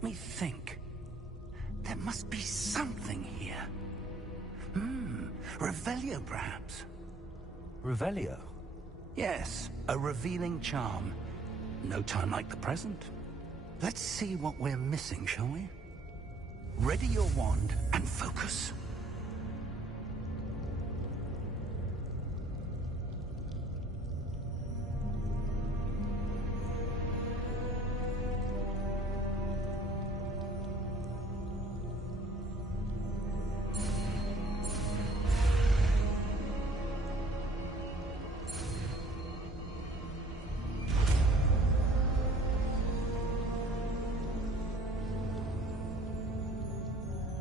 Let me think. There must be something here. Revelio, perhaps. Revelio? Yes, a revealing charm. No time like the present. Let's see what we're missing, shall we? Ready your wand and focus.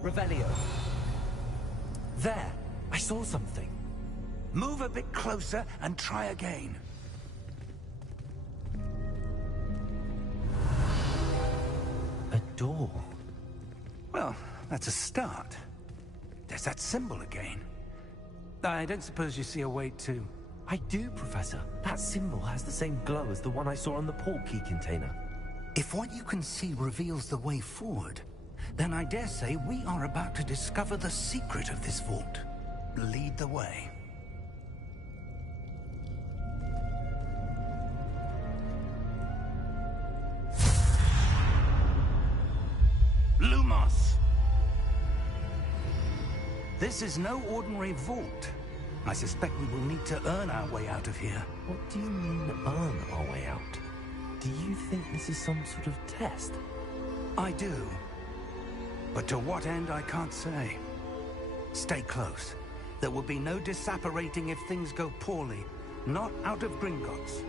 Revelio. There! I saw something. Move a bit closer and try again. A door. Well, that's a start. There's that symbol again. I don't suppose you see a way to... I do, Professor. That symbol has the same glow as the one I saw on the port key container. If what you can see reveals the way forward, then I dare say we are about to discover the secret of this vault. Lead the way. Lumos! This is no ordinary vault. I suspect we will need to earn our way out of here. What do you mean, earn our way out? Do you think this is some sort of test? I do. But to what end, I can't say. Stay close. There will be no disapparating if things go poorly. Not out of Gringotts.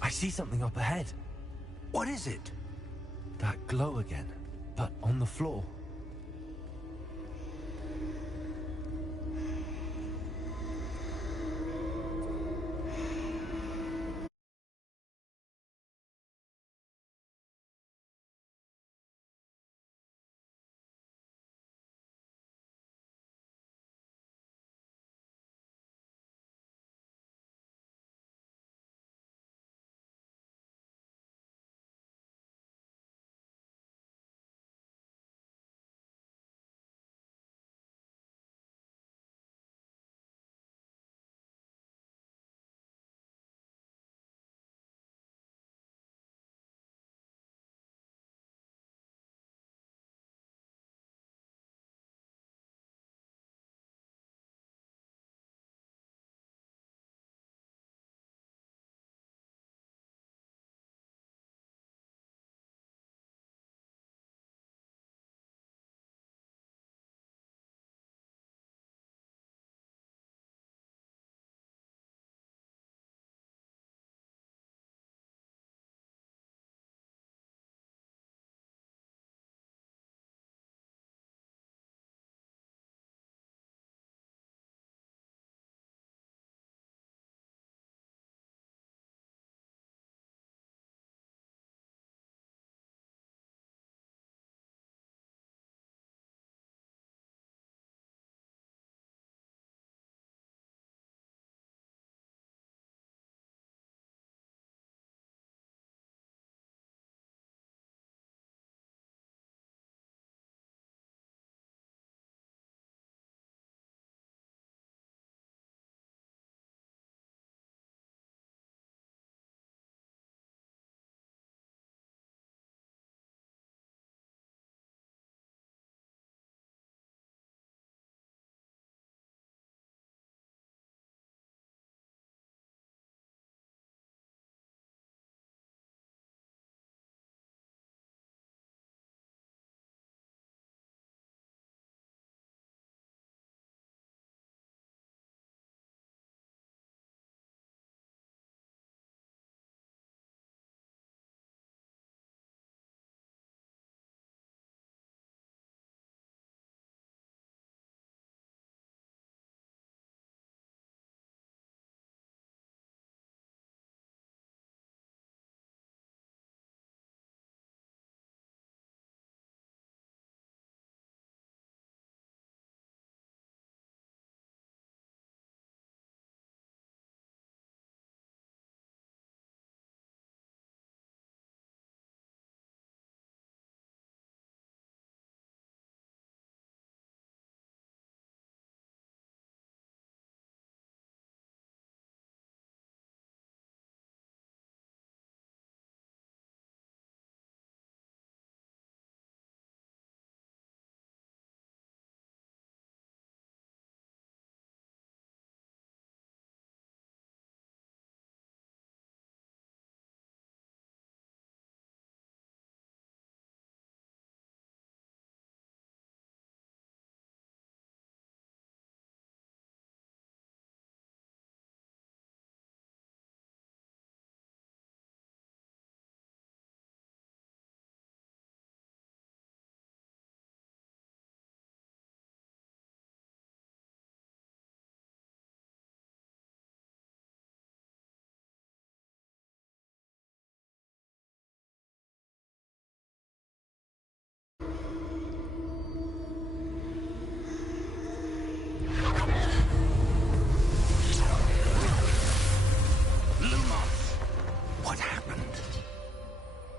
I see something up ahead. What is it? That glow again, but on the floor.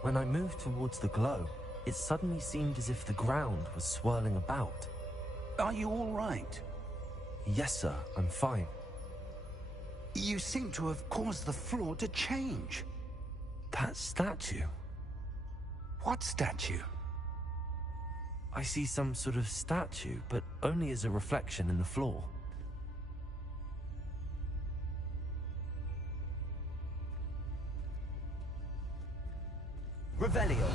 When I moved towards the glow, it suddenly seemed as if the ground was swirling about. Are you all right? Yes, sir, I'm fine. You seem to have caused the floor to change. That statue? What statue? I see some sort of statue, but only as a reflection in the floor. Revelio,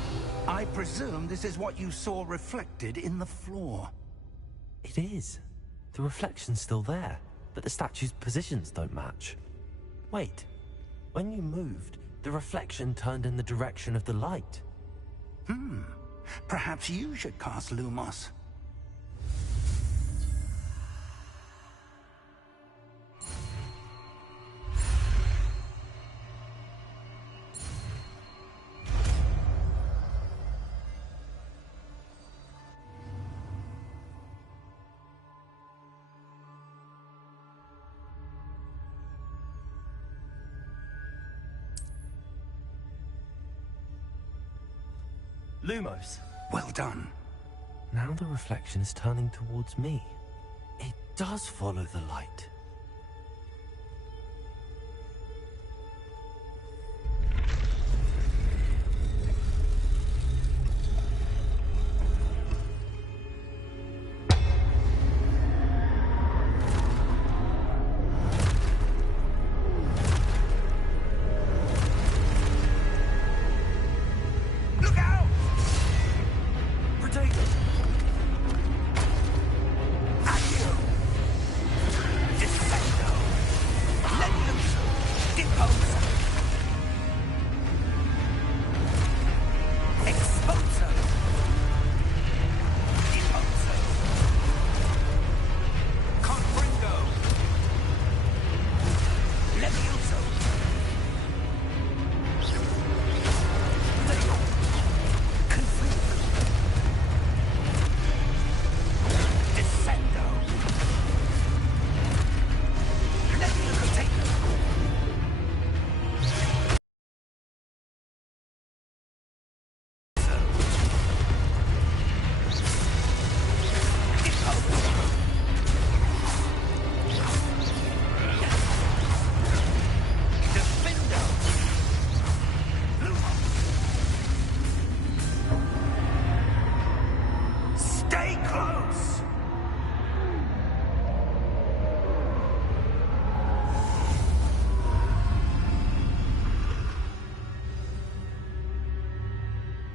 I presume this is what you saw reflected in the floor. It is. The reflection's still there, but the statue's positions don't match. Wait, when you moved, the reflection turned in the direction of the light. Perhaps you should cast Lumos. Lumos! Well done. Now the reflection is turning towards me. It does follow the light.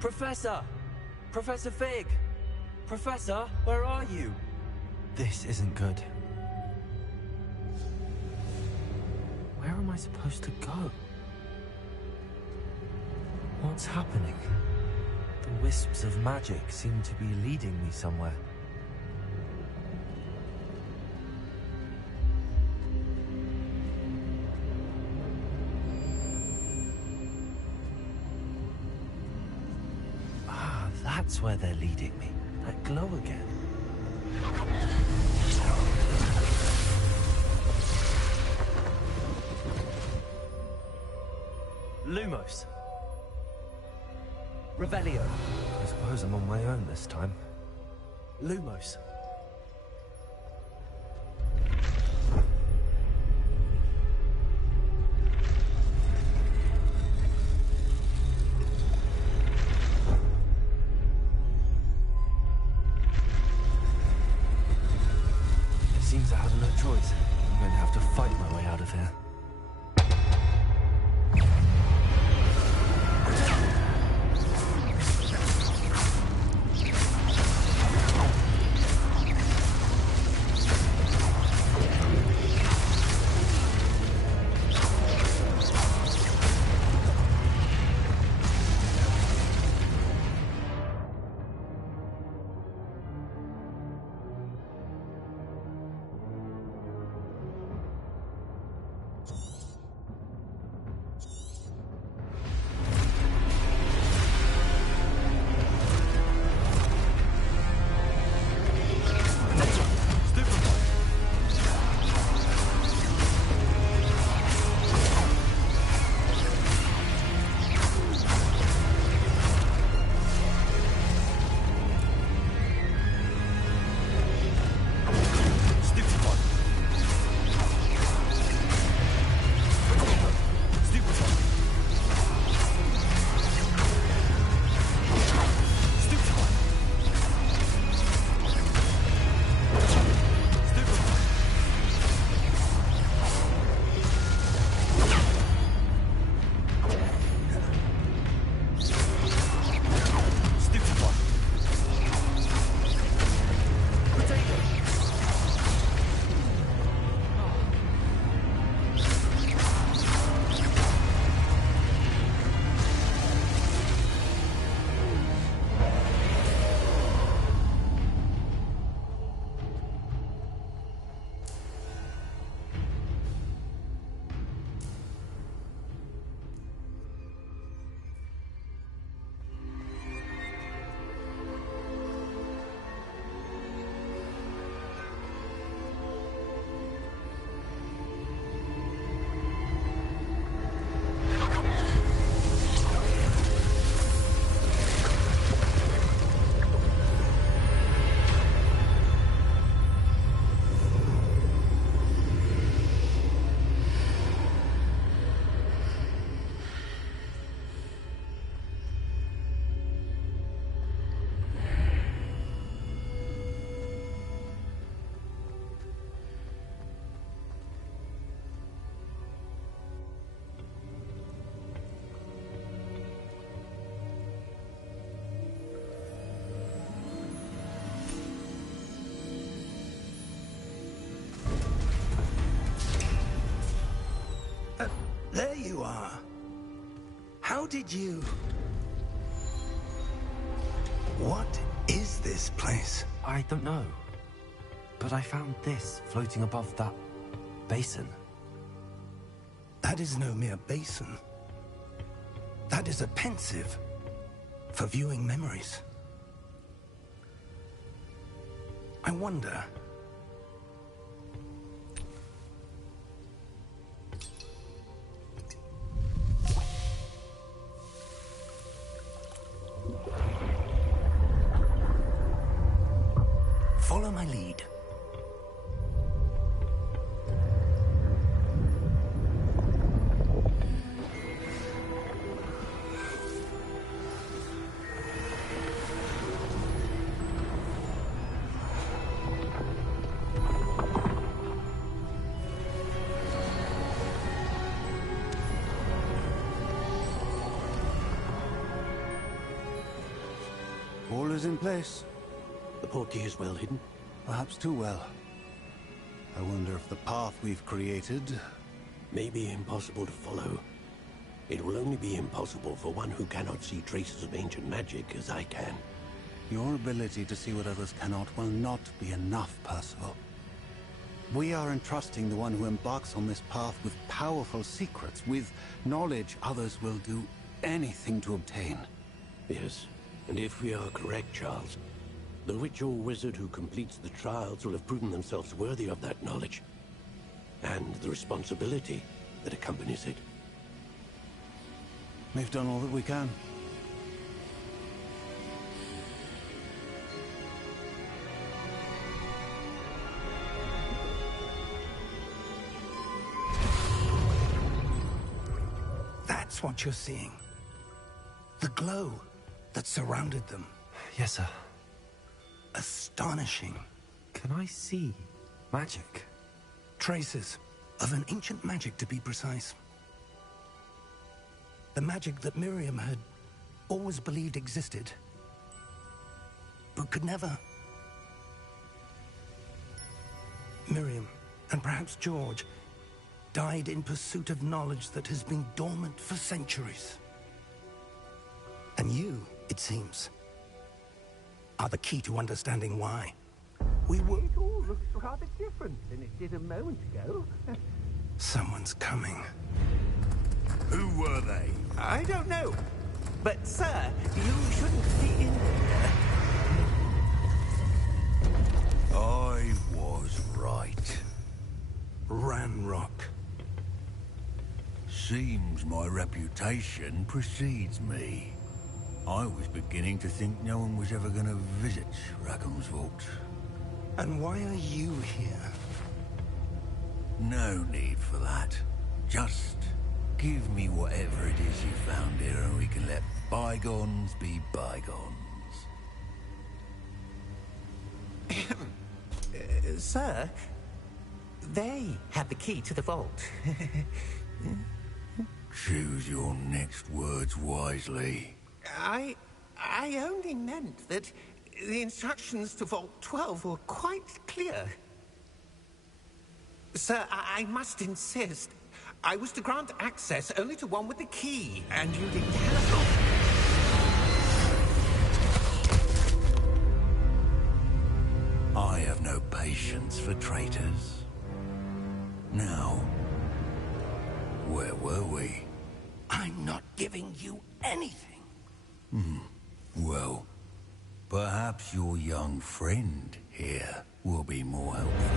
Professor! Professor Fig! Professor, where are you? This isn't good. Where am I supposed to go? What's happening? The wisps of magic seem to be leading me somewhere. That's where they're leading me. That glow again. Lumos. Revelio. I suppose I'm on my own this time. Lumos. Seems I have no choice. I'm going to have to fight my way out of here. you are. How did you... What is this place? I don't know. But I found this floating above that basin. That is no mere basin. That is a pensive for viewing memories. I wonder... Follow my lead. All is in place. The portkey is well hidden. Perhaps too well. I wonder if the path we've created... May be impossible to follow. It will only be impossible for one who cannot see traces of ancient magic as I can. Your ability to see what others cannot will not be enough, Percival. We are entrusting the one who embarks on this path with powerful secrets, with knowledge others will do anything to obtain. Yes, and if we are correct, Charles, the witch or wizard who completes the trials will have proven themselves worthy of that knowledge, and the responsibility that accompanies it. We've done all that we can. That's what you're seeing. The glow that surrounded them. Yes, sir. Astonishing. Can I see magic? Traces of an ancient magic, to be precise. The magic that Miriam had always believed existed, but could never. Miriam, and perhaps George, died in pursuit of knowledge that has been dormant for centuries. And you, it seems, are the key to understanding why. We were... It all looks rather different than it did a moment ago. Someone's coming. Who were they? I don't know. But, sir, you shouldn't be in there. I was right. Ranrock. Seems my reputation precedes me. I was beginning to think no one was ever going to visit Rackham's Vault. And why are you here? No need for that. Just give me whatever it is you found here and we can let bygones be bygones. Sir, they have the key to the vault. Choose your next words wisely. I only meant that the instructions to Vault 12 were quite clear. Sir, I must insist. I was to grant access only to one with the key, and you didn't have it. I have no patience for traitors. Now, where were we? I'm not giving you anything. Well, perhaps your young friend here will be more helpful.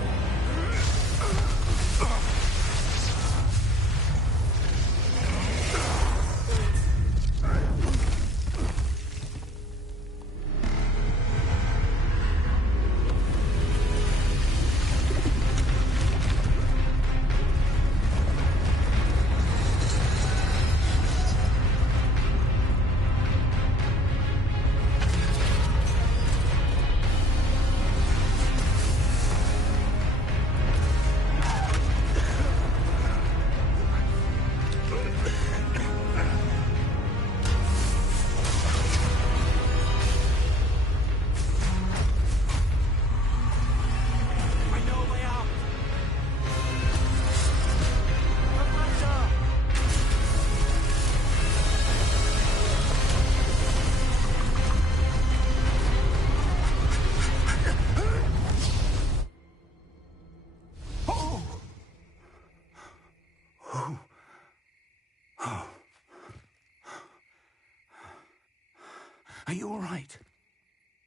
Are you all right?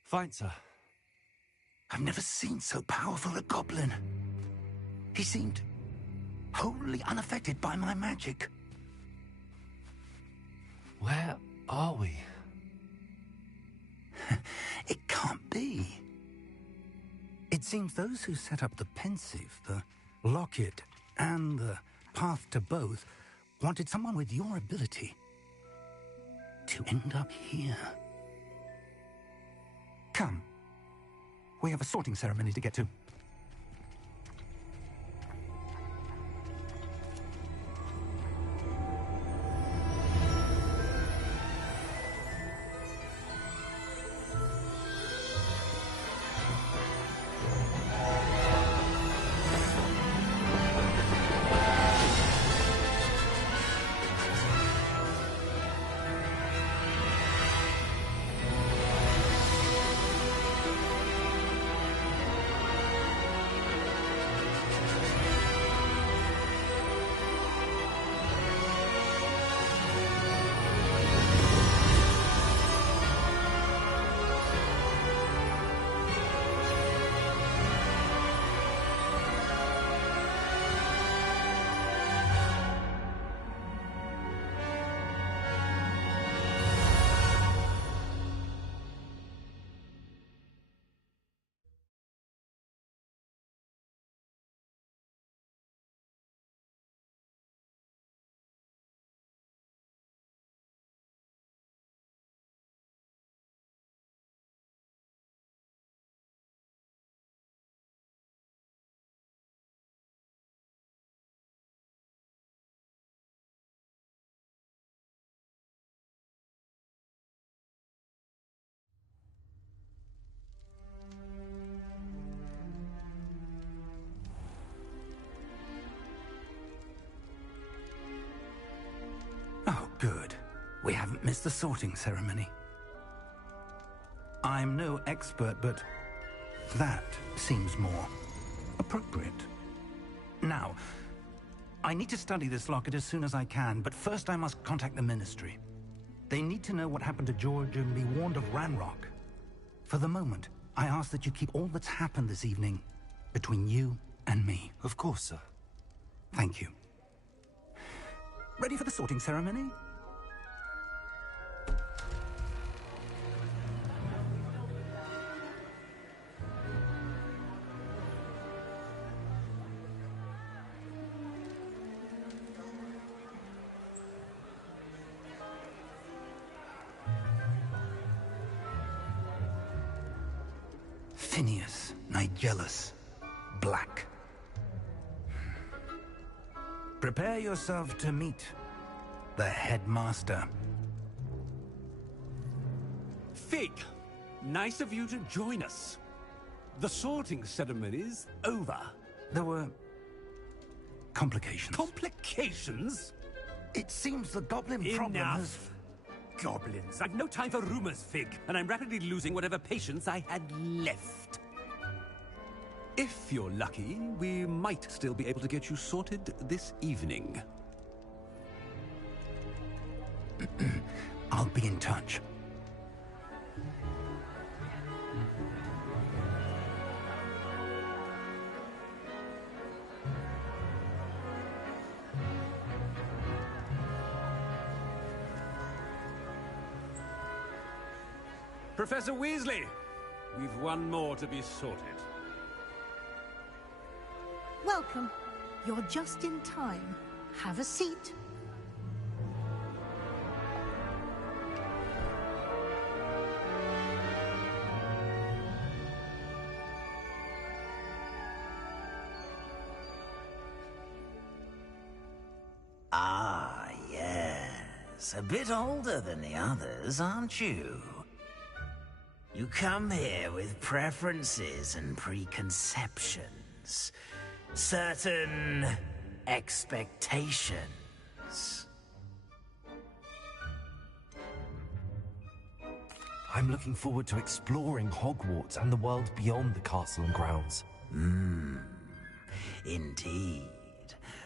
Fine, sir. I've never seen so powerful a goblin. He seemed wholly unaffected by my magic. Where are we? It can't be. It seems those who set up the pensive, the locket, and the path to both wanted someone with your ability to end up here. Come. We have a sorting ceremony to get to. Oh, good. We haven't missed the sorting ceremony. I'm no expert, but that seems more appropriate. Now, I need to study this locket as soon as I can, but first I must contact the Ministry. They need to know what happened to George and be warned of Ranrock. For the moment, I ask that you keep all that's happened this evening between you and me. Of course, sir. Thank you. Ready for the sorting ceremony? Phineas, Nigellus, Black. Prepare yourself to meet the headmaster. Fig, nice of you to join us. The sorting ceremony's over. There were complications. Complications? It seems the goblin problem has... Enough. Goblins. I've no time for rumors, Fig, and I'm rapidly losing whatever patience I had left. If you're lucky, we might still be able to get you sorted this evening. I'll be in touch. Professor Weasley, we've one more to be sorted. Welcome. You're just in time. Have a seat. Ah, yes. A bit older than the others, aren't you? You come here with preferences and preconceptions. Certain expectations. I'm looking forward to exploring Hogwarts and the world beyond the castle and grounds. Indeed.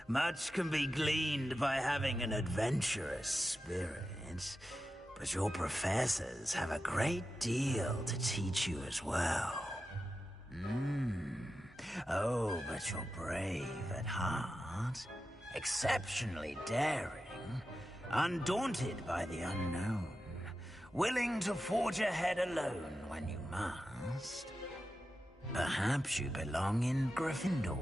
Much can be gleaned by having an adventurous spirit. but your professors have a great deal to teach you as well. Oh, but you're brave at heart, exceptionally daring, undaunted by the unknown, willing to forge ahead alone when you must. Perhaps you belong in Gryffindor.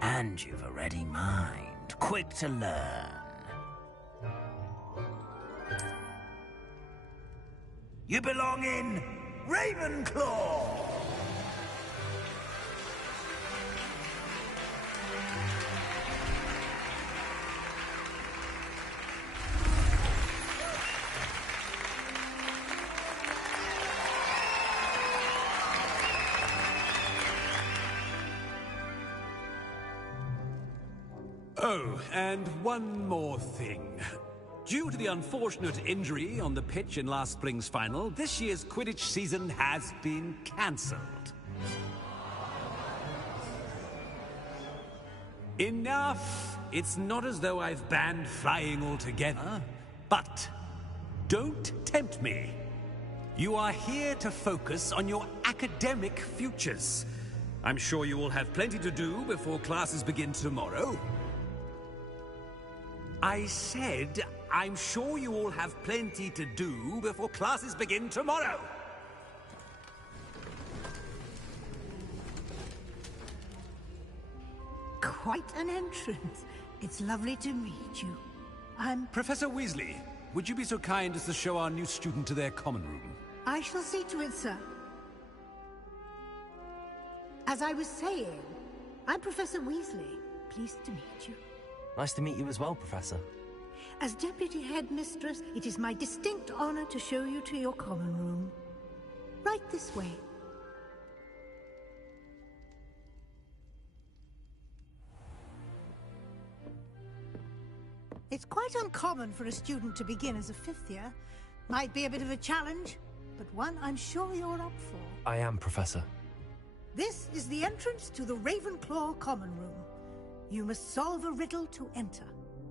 And you've a ready mind, quick to learn. You belong in Ravenclaw! Oh, and one more thing. Due to the unfortunate injury on the pitch in last spring's final, this year's Quidditch season has been cancelled. Enough! It's not as though I've banned flying altogether, but don't tempt me. You are here to focus on your academic futures. I'm sure you will have plenty to do before classes begin tomorrow. I said, I'm sure you all have plenty to do before classes begin tomorrow. Quite an entrance. It's lovely to meet you. I'm... Professor Weasley, would you be so kind as to show our new student to their common room? I shall see to it, sir. As I was saying, I'm Professor Weasley. Pleased to meet you. Nice to meet you as well, Professor. As Deputy Headmistress, it is my distinct honor to show you to your common room. Right this way. It's quite uncommon for a student to begin as a fifth year. Might be a bit of a challenge, but one I'm sure you're up for. I am, Professor. This is the entrance to the Ravenclaw common room. You must solve a riddle to enter.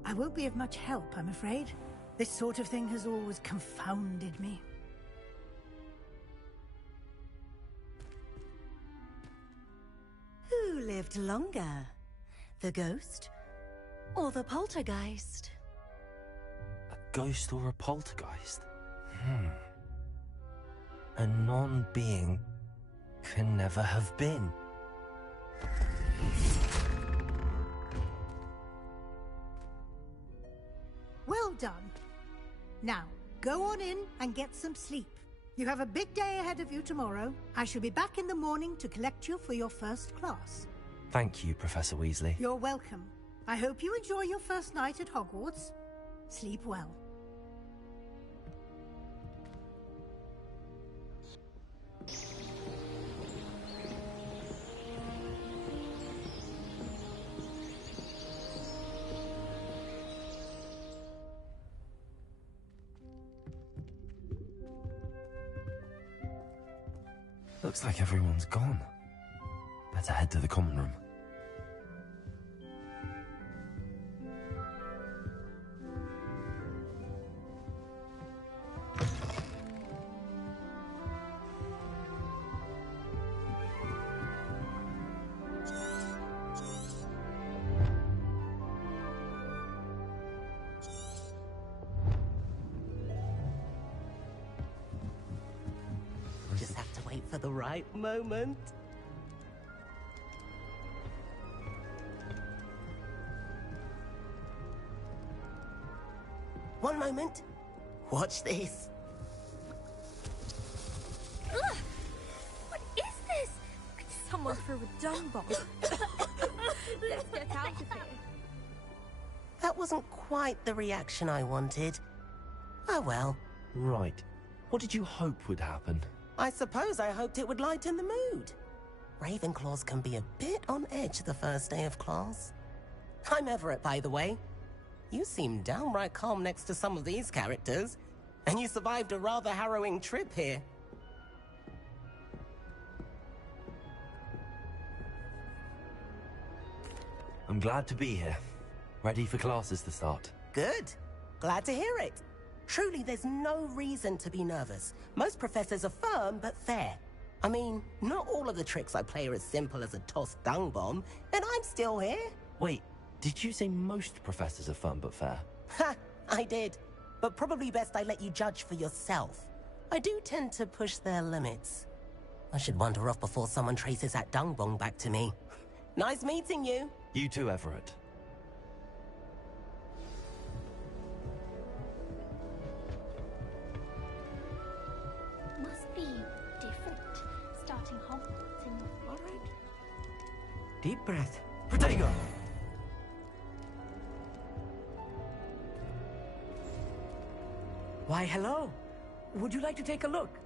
I won't be of much help, I'm afraid. This sort of thing has always confounded me. Who lived longer? The ghost or the poltergeist? A ghost or a poltergeist? A non-being can never have been. Well done. Now, go on in and get some sleep. You have a big day ahead of you tomorrow. I shall be back in the morning to collect you for your first class. Thank you, Professor Weasley. You're welcome. I hope you enjoy your first night at Hogwarts. Sleep well. Looks like everyone's gone. Better head to the common room. Just have to wait for the right moment. One moment. Watch this. Ugh! What is this? Someone threw a dung bomb. Let's get out of here. That wasn't quite the reaction I wanted. Oh well. Right. What did you hope would happen? I suppose I hoped it would lighten the mood. Ravenclaws can be a bit on edge the first day of class. I'm Everett, by the way. You seem downright calm next to some of these characters, and you survived a rather harrowing trip here. I'm glad to be here. Ready for classes to start. Good. Glad to hear it. Truly, there's no reason to be nervous. Most professors are firm but fair. I mean, not all of the tricks I play are as simple as a tossed dung bomb, and I'm still here. Wait, did you say most professors are firm but fair? Ha! I did. But probably best I let you judge for yourself. I do tend to push their limits. I should wander off before someone traces that dung bomb back to me. Nice meeting you. You too, Everett. Must be different. Starting Hogwarts in... All right. Deep breath. Protego! Why, hello. Would you like to take a look?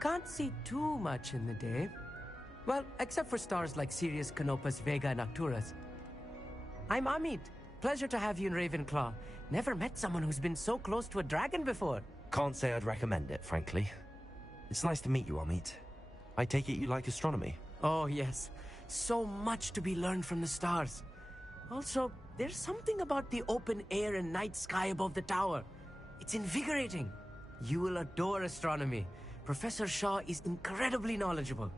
Can't see too much in the day. Well, except for stars like Sirius, Canopus, Vega, and Arcturus. I'm Amit. Pleasure to have you in Ravenclaw. Never met someone who's been so close to a dragon before. Can't say I'd recommend it, frankly. It's nice to meet you, Amit. I take it you like astronomy? Oh, yes. So much to be learned from the stars. Also, there's something about the open air and night sky above the tower. It's invigorating. You will adore astronomy. Professor Shaw is incredibly knowledgeable.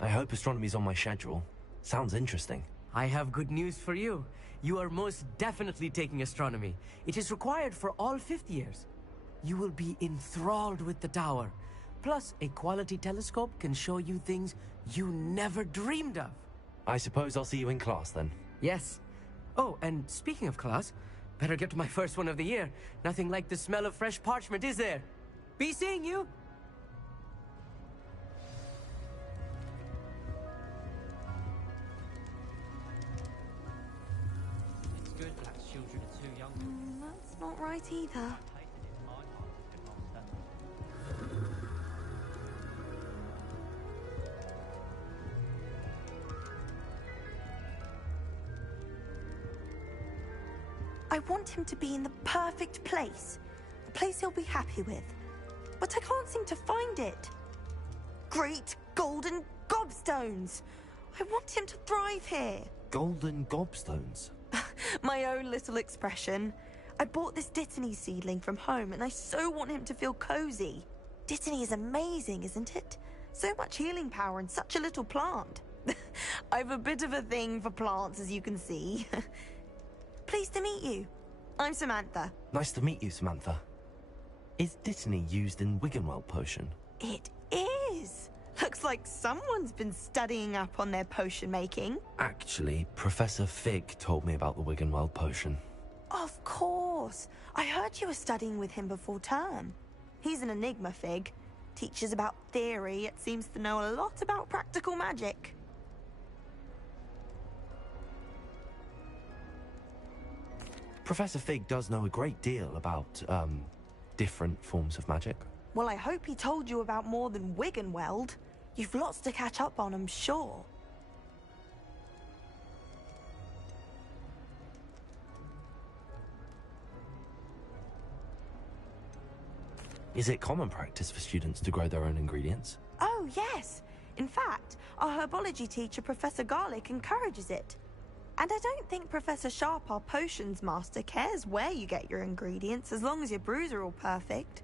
I hope astronomy's on my schedule. Sounds interesting. I have good news for you. You are most definitely taking astronomy. It is required for all fifth years. You will be enthralled with the tower. Plus, a quality telescope can show you things you never dreamed of. I suppose I'll see you in class then. Yes. Oh, and speaking of class, better get to my first one of the year. Nothing like the smell of fresh parchment, is there? Be seeing you! It's good that children are too young. That's not right either. I want him to be in the perfect place. A place he'll be happy with. But I can't seem to find it. Great golden gobstones! I want him to thrive here. Golden gobstones? My own little expression. I bought this Dittany seedling from home and I so want him to feel cozy. Dittany is amazing, isn't it? So much healing power in such a little plant. I've a bit of a thing for plants, as you can see. Pleased to meet you. I'm Samantha. Nice to meet you, Samantha. Is Dittany used in Wiggenweld potion? It is. Looks like someone's been studying up on their potion making. Actually, Professor Fig told me about the Wiggenweld potion. Of course. I heard you were studying with him before term. He's an enigma, Fig. Teaches about theory, yet seems to know a lot about practical magic. Professor Fig does know a great deal about, different forms of magic. Well, I hope he told you about more than Wiggenweld. You've lots to catch up on, I'm sure. Is it common practice for students to grow their own ingredients? Oh, yes. In fact, our herbology teacher, Professor Garlick, encourages it. And I don't think Professor Sharp, our potions master, cares where you get your ingredients, as long as your brews are all perfect.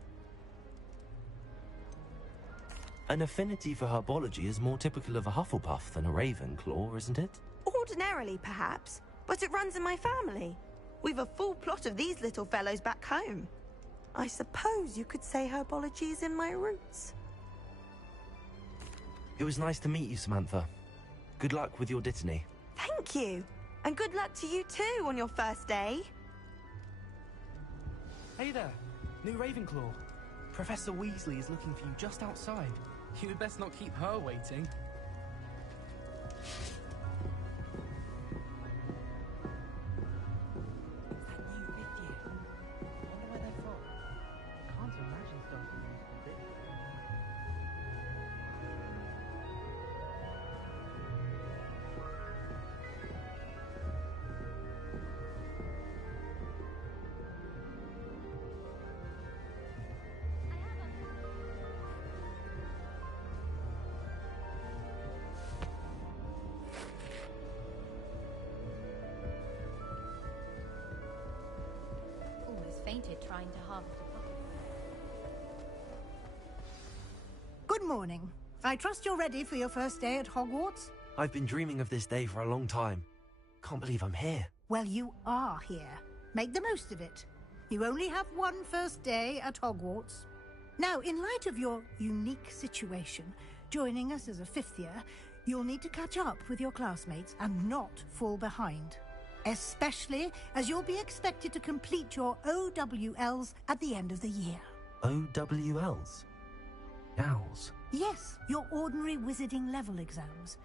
An affinity for herbology is more typical of a Hufflepuff than a Ravenclaw, isn't it? Ordinarily, perhaps, but it runs in my family. We've a full plot of these little fellows back home. I suppose you could say herbology is in my roots. It was nice to meet you, Samantha. Good luck with your Dittany. Thank you. And good luck to you too on your first day. Hey there, new Ravenclaw. Professor Weasley is looking for you just outside. You had best not keep her waiting. Almost fainted trying to harvest a puppy. Good morning. I trust you're ready for your first day at Hogwarts? I've been dreaming of this day for a long time. Can't believe I'm here. Well, you are here. Make the most of it. You only have one first day at Hogwarts. Now, in light of your unique situation, joining us as a fifth year, you'll need to catch up with your classmates and not fall behind. Especially as you'll be expected to complete your OWLs at the end of the year. OWLs? Owls? Yes, your ordinary wizarding level exams.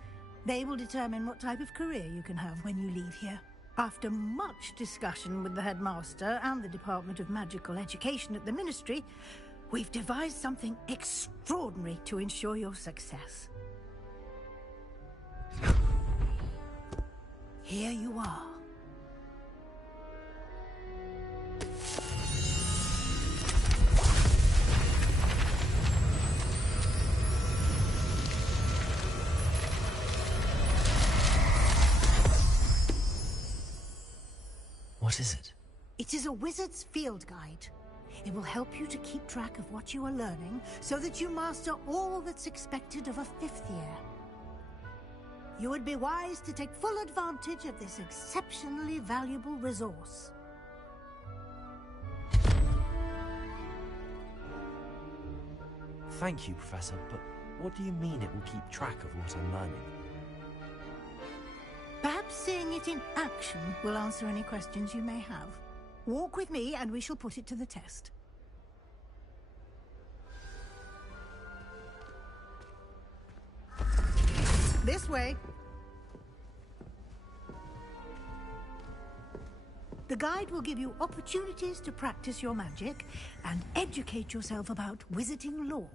They will determine what type of career you can have when you leave here. After much discussion with the headmaster and the Department of Magical Education at the Ministry, we've devised something extraordinary to ensure your success. Here you are. What is it? It is a wizard's field guide. It will help you to keep track of what you are learning so that you master all that's expected of a fifth year. You would be wise to take full advantage of this exceptionally valuable resource. Thank you, Professor, but what do you mean it will keep track of what I'm learning? Perhaps seeing it in action will answer any questions you may have. Walk with me and we shall put it to the test. This way. The guide will give you opportunities to practice your magic and educate yourself about wizarding lore.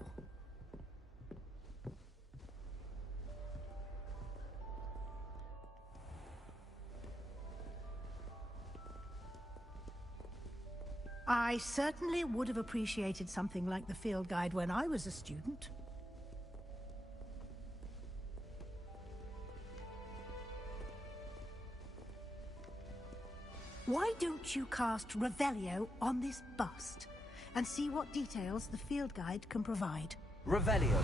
I certainly would have appreciated something like the field guide when I was a student. Why don't you cast Revelio on this bust and see what details the field guide can provide? Revelio.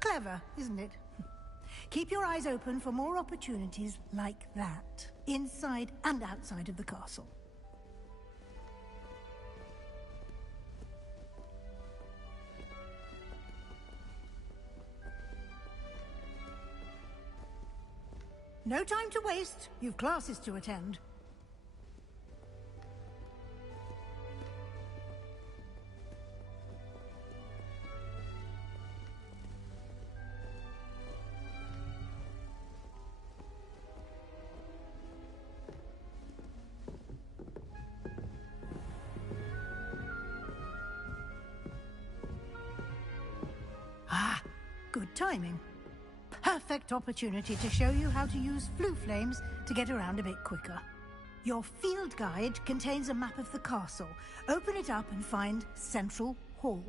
Clever, isn't it? Keep your eyes open for more opportunities like that, inside and outside of the castle. No time to waste. You've classes to attend. Ah, good timing. Perfect opportunity to show you how to use flue flames to get around a bit quicker. Your field guide contains a map of the castle. Open it up and find Central Hall.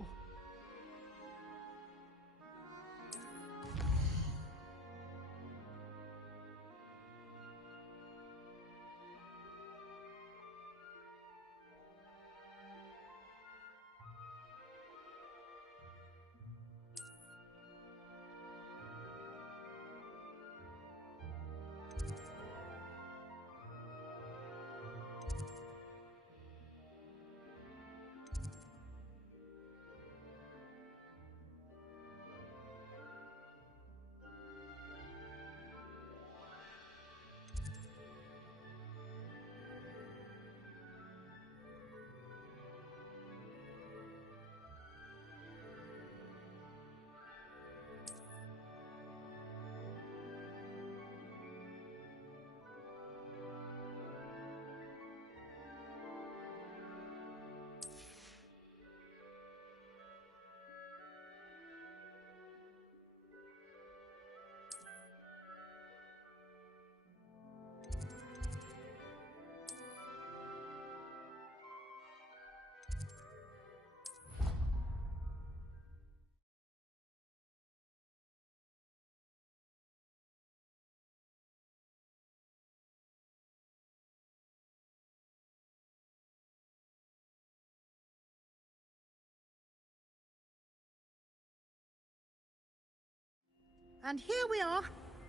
And here we are.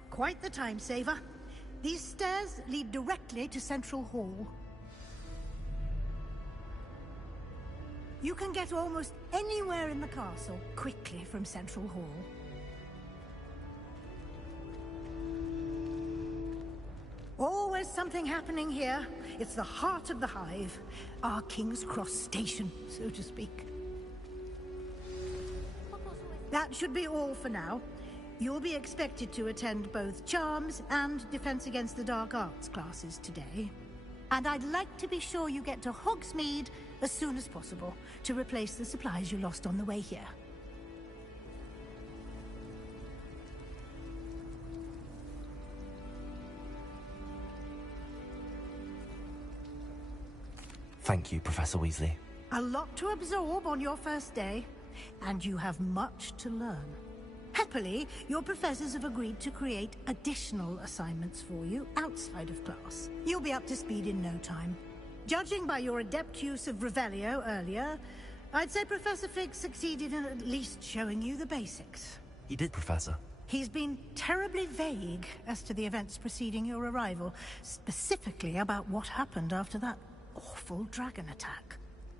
Quite the time saver. These stairs lead directly to Central Hall. You can get almost anywhere in the castle quickly from Central Hall. Always something happening here. It's the heart of the hive. Our King's Cross station, so to speak. That should be all for now. You'll be expected to attend both Charms and Defense Against the Dark Arts classes today. And I'd like to be sure you get to Hogsmeade as soon as possible to replace the supplies you lost on the way here. Thank you, Professor Weasley. A lot to absorb on your first day, and you have much to learn. Happily, your professors have agreed to create additional assignments for you outside of class. You'll be up to speed in no time. Judging by your adept use of Revelio earlier, I'd say Professor Fig succeeded in at least showing you the basics. He did, Professor. He's been terribly vague as to the events preceding your arrival, specifically about what happened after that awful dragon attack.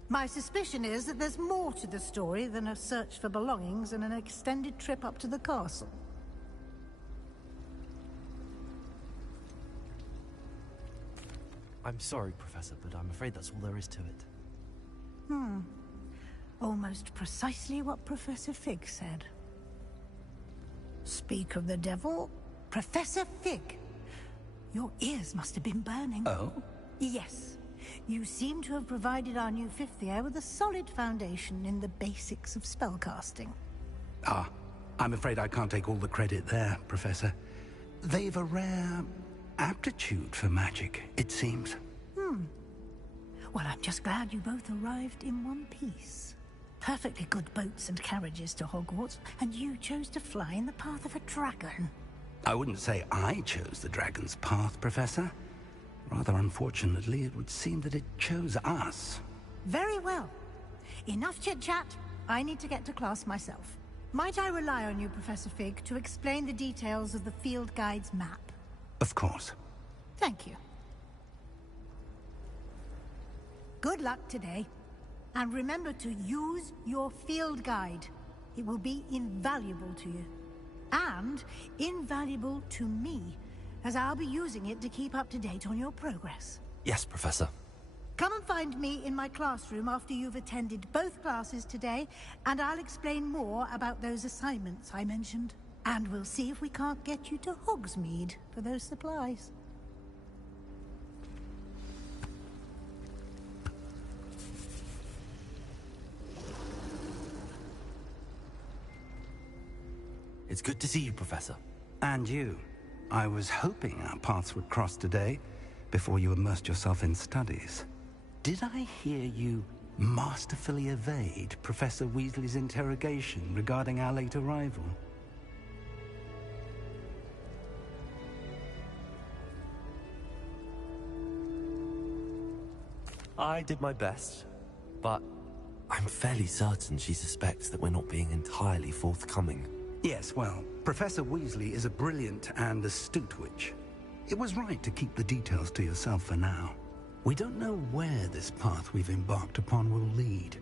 My suspicion is that there's more to the story than a search for belongings and an extended trip up to the castle. I'm sorry, Professor, but I'm afraid that's all there is to it. Almost precisely what Professor Fig said. Speak of the devil, Professor Fig. Your ears must have been burning. Oh? Yes. You seem to have provided our new fifth year with a solid foundation in the basics of spellcasting. Ah, I'm afraid I can't take all the credit there, Professor. They've a rare aptitude for magic, it seems. Well, I'm just glad you both arrived in one piece. Perfectly good boats and carriages to Hogwarts, and you chose to fly in the path of a dragon. I wouldn't say I chose the dragon's path, Professor. Rather unfortunately, it would seem that it chose us. Very well. Enough chit-chat. I need to get to class myself. Might I rely on you, Professor Fig, to explain the details of the field guide's map? Of course. Thank you. Good luck today. And remember to use your field guide. It will be invaluable to you. And invaluable to me, as I'll be using it to keep up to date on your progress. Yes, Professor. Come and find me in my classroom after you've attended both classes today, and I'll explain more about those assignments I mentioned. And we'll see if we can't get you to Hogsmeade for those supplies. It's good to see you, Professor. And you. I was hoping our paths would cross today, before you immersed yourself in studies. Did I hear you masterfully evade Professor Weasley's interrogation regarding our late arrival? I did my best, but I'm fairly certain she suspects that we're not being entirely forthcoming. Yes, well, Professor Weasley is a brilliant and astute witch. It was right to keep the details to yourself for now. We don't know where this path we've embarked upon will lead.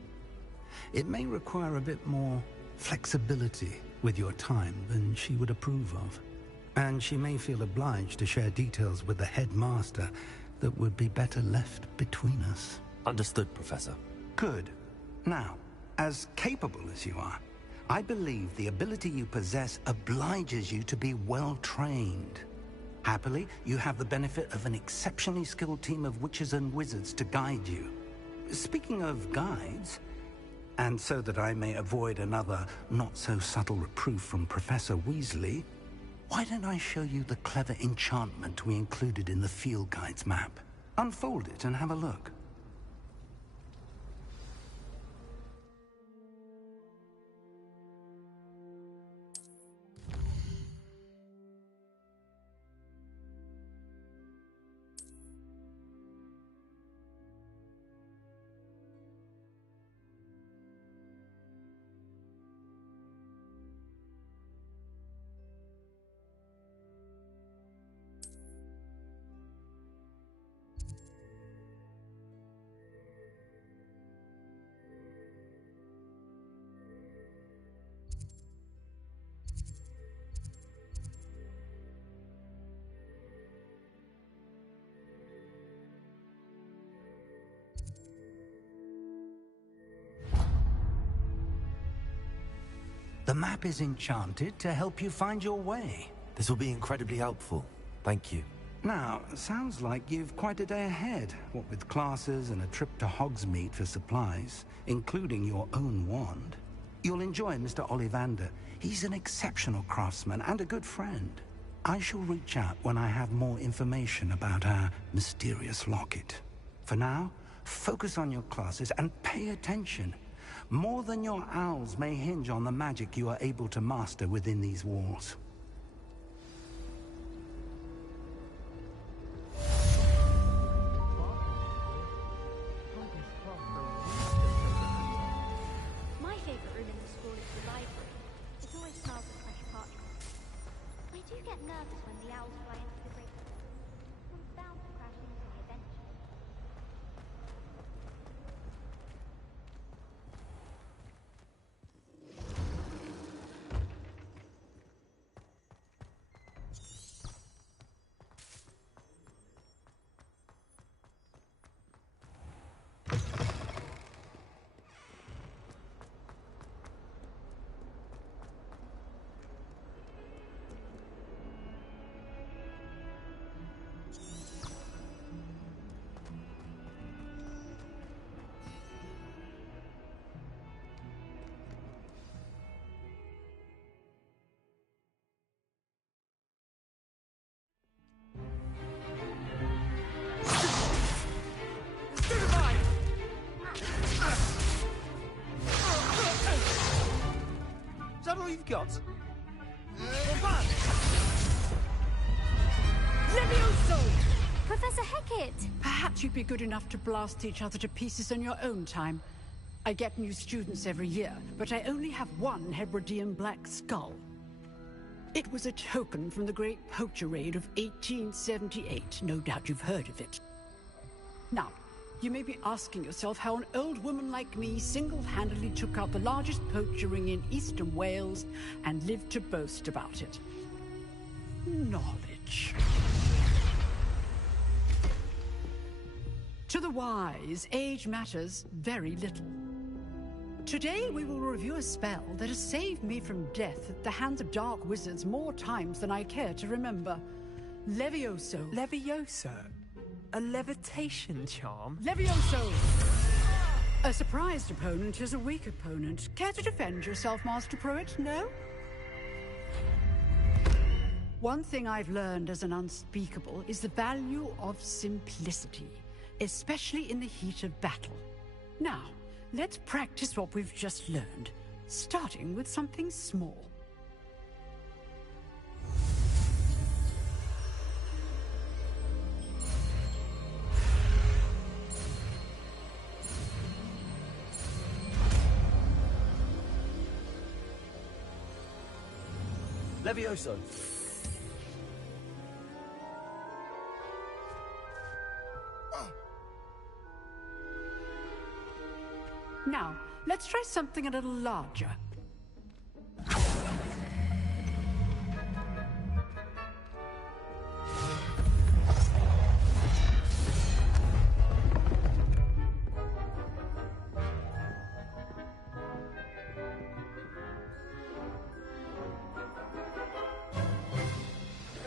It may require a bit more flexibility with your time than she would approve of. And she may feel obliged to share details with the headmaster that would be better left between us. Understood, Professor. Good. Now, as capable as you are, I believe the ability you possess obliges you to be well-trained. Happily, you have the benefit of an exceptionally skilled team of witches and wizards to guide you. Speaking of guides, and so that I may avoid another not-so-subtle reproof from Professor Weasley, why don't I show you the clever enchantment we included in the field guide's map? Unfold it and have a look. The map is enchanted to help you find your way. This will be incredibly helpful. Thank you. Now, sounds like you've quite a day ahead, what with classes and a trip to Hogsmeade for supplies, including your own wand. You'll enjoy Mr. Ollivander. He's an exceptional craftsman and a good friend. I shall reach out when I have more information about our mysterious locket. For now, focus on your classes and pay attention. More than your owls may hinge on the magic you are able to master within these walls. My favourite room in the school is the library. It always smells of fresh parchment. I do get nervous when the owls fly into the great hall. One's bound to crash into me eventually. Is that all you've got? Levioso! Professor Hecat! Perhaps you'd be good enough to blast each other to pieces in your own time. I get new students every year, but I only have one Hebridean black skull. It was a token from the Great Poacher Raid of 1878. No doubt you've heard of it. Now, you may be asking yourself how an old woman like me single-handedly took out the largest poacher ring in eastern Wales and lived to boast about it. Knowledge. To the wise, age matters very little. Today we will review a spell that has saved me from death at the hands of dark wizards more times than I care to remember. Levioso. Levioso? A levitation charm? Levioso! A surprised opponent is a weak opponent. Care to defend yourself, Master Pruitt? No? One thing I've learned as an unspeakable is the value of simplicity, especially in the heat of battle. Now, let's practice what we've just learned, starting with something small. Levioso. Now, let's try something a little larger.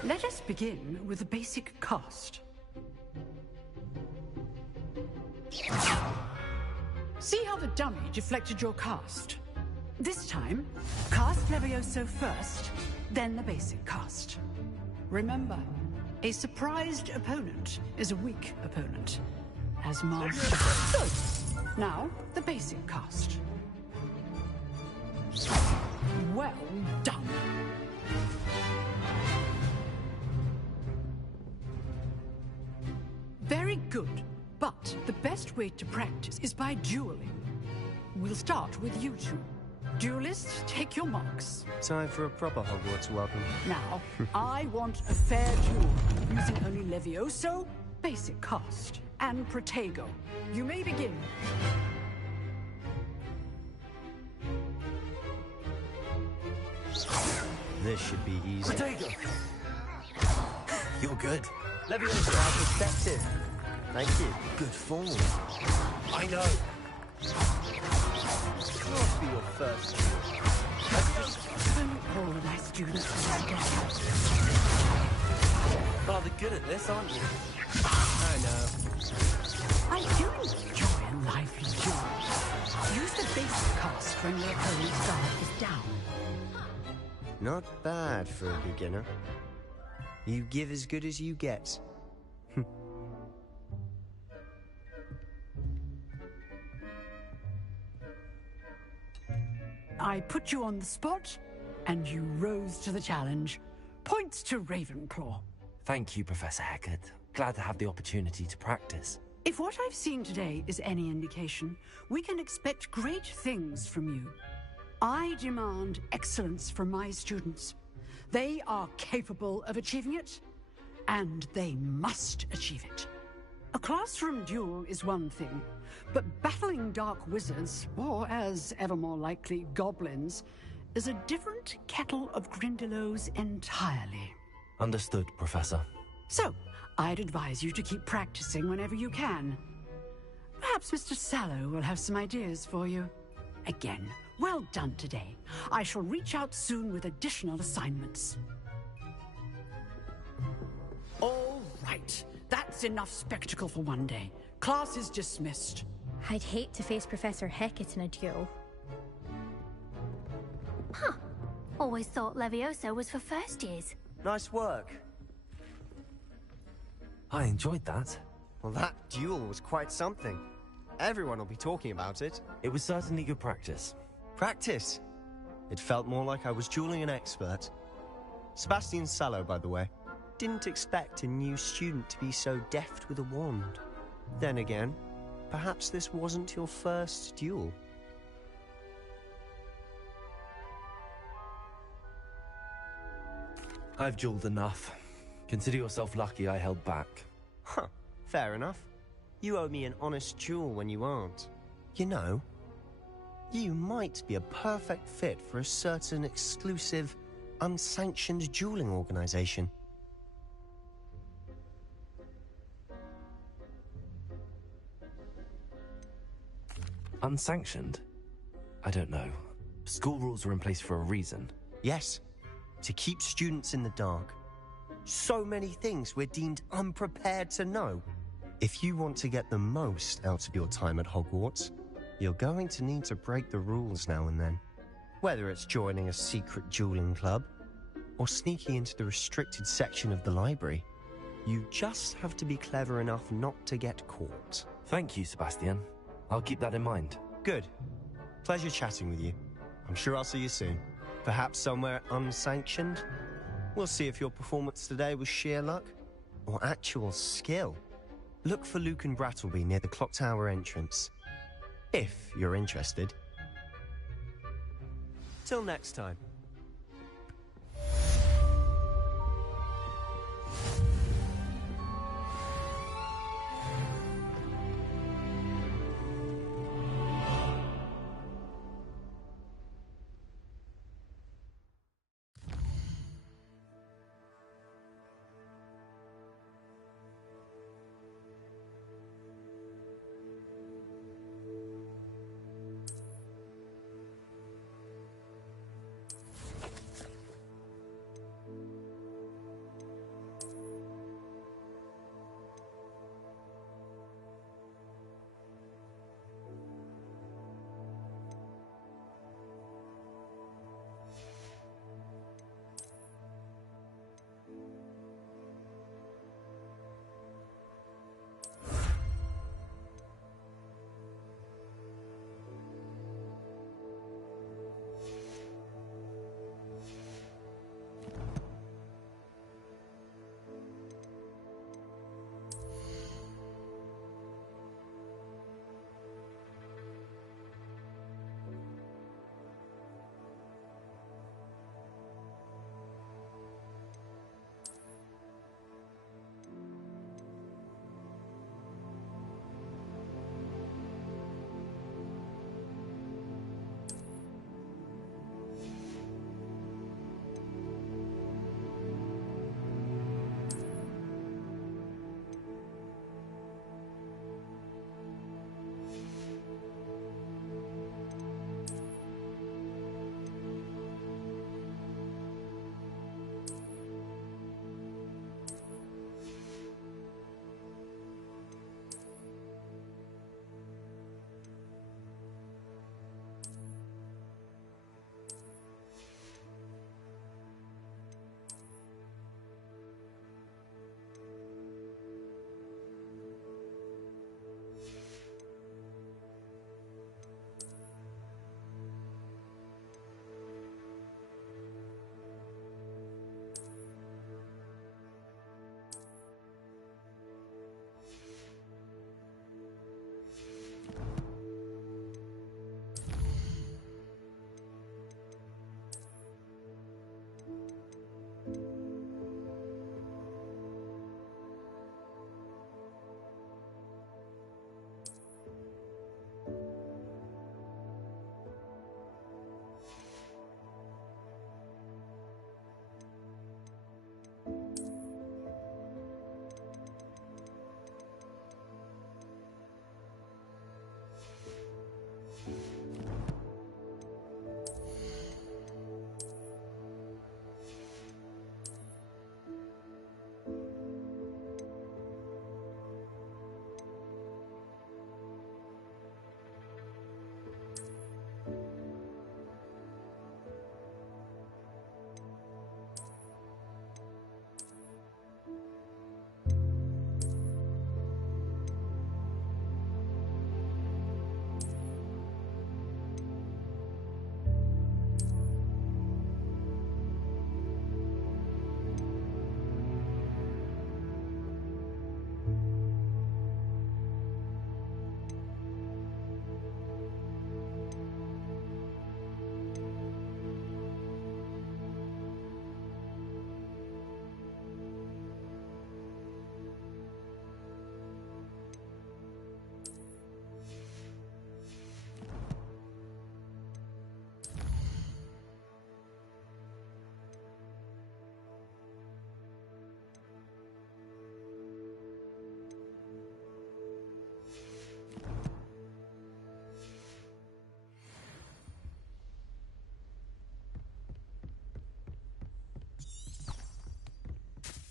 Let us begin with the basic cast. See how the dummy deflected your cast? This time, cast Levioso first, then the basic cast. Remember, a surprised opponent is a weak opponent, as Master. So, now, the basic cast. Well done. Very good. But the best way to practice is by dueling. We'll start with you two. Duelists, take your marks. Time for a proper Hogwarts welcome. Now, I want a fair duel, using only Levioso, basic cast, and Protego. You may begin. This should be easy. Protego! You're good. Levioso, I perspective. Thank you. Good form. I know. Can't be your first. All of my students rather good at this, aren't you? I know. I do enjoy a lively duel. Use the basic cast when your opponent's guard is down. Not bad for a beginner. You give as good as you get. I put you on the spot, and you rose to the challenge. Points to Ravenclaw. Thank you, Professor Hecat. Glad to have the opportunity to practice. If what I've seen today is any indication, we can expect great things from you. I demand excellence from my students. They are capable of achieving it, and they must achieve it. A classroom duel is one thing, but battling dark wizards, or as ever more likely, goblins, is a different kettle of Grindylows entirely. Understood, Professor. So, I'd advise you to keep practicing whenever you can. Perhaps Mr. Sallow will have some ideas for you. Again, well done today. I shall reach out soon with additional assignments. All right. That's enough spectacle for one day. Class is dismissed. I'd hate to face Professor Hecat in a duel. Huh. Always thought Levioso was for first years. Nice work. I enjoyed that. Well, that duel was quite something. Everyone will be talking about it. It was certainly good practice. Practice? It felt more like I was dueling an expert. Sebastian Sallow, by the way. Didn't expect a new student to be so deft with a wand. Then again, perhaps this wasn't your first duel. I've dueled enough. Consider yourself lucky I held back. Huh, fair enough. You owe me an honest duel when you aren't. You know, you might be a perfect fit for a certain exclusive, unsanctioned dueling organization. unsanctioned? I don't know. School rules are in place for a reason. Yes, to keep students in the dark. So many things we're deemed unprepared to know. If you want to get the most out of your time at Hogwarts, you're going to need to break the rules now and then. Whether it's joining a secret dueling club, or sneaking into the restricted section of the library, you just have to be clever enough not to get caught. Thank you, Sebastian. I'll keep that in mind. Good. Pleasure chatting with you. I'm sure I'll see you soon. Perhaps somewhere unsanctioned? We'll see if your performance today was sheer luck or actual skill. Look for Luke and Brattleby near the clock tower entrance, if you're interested. Till next time.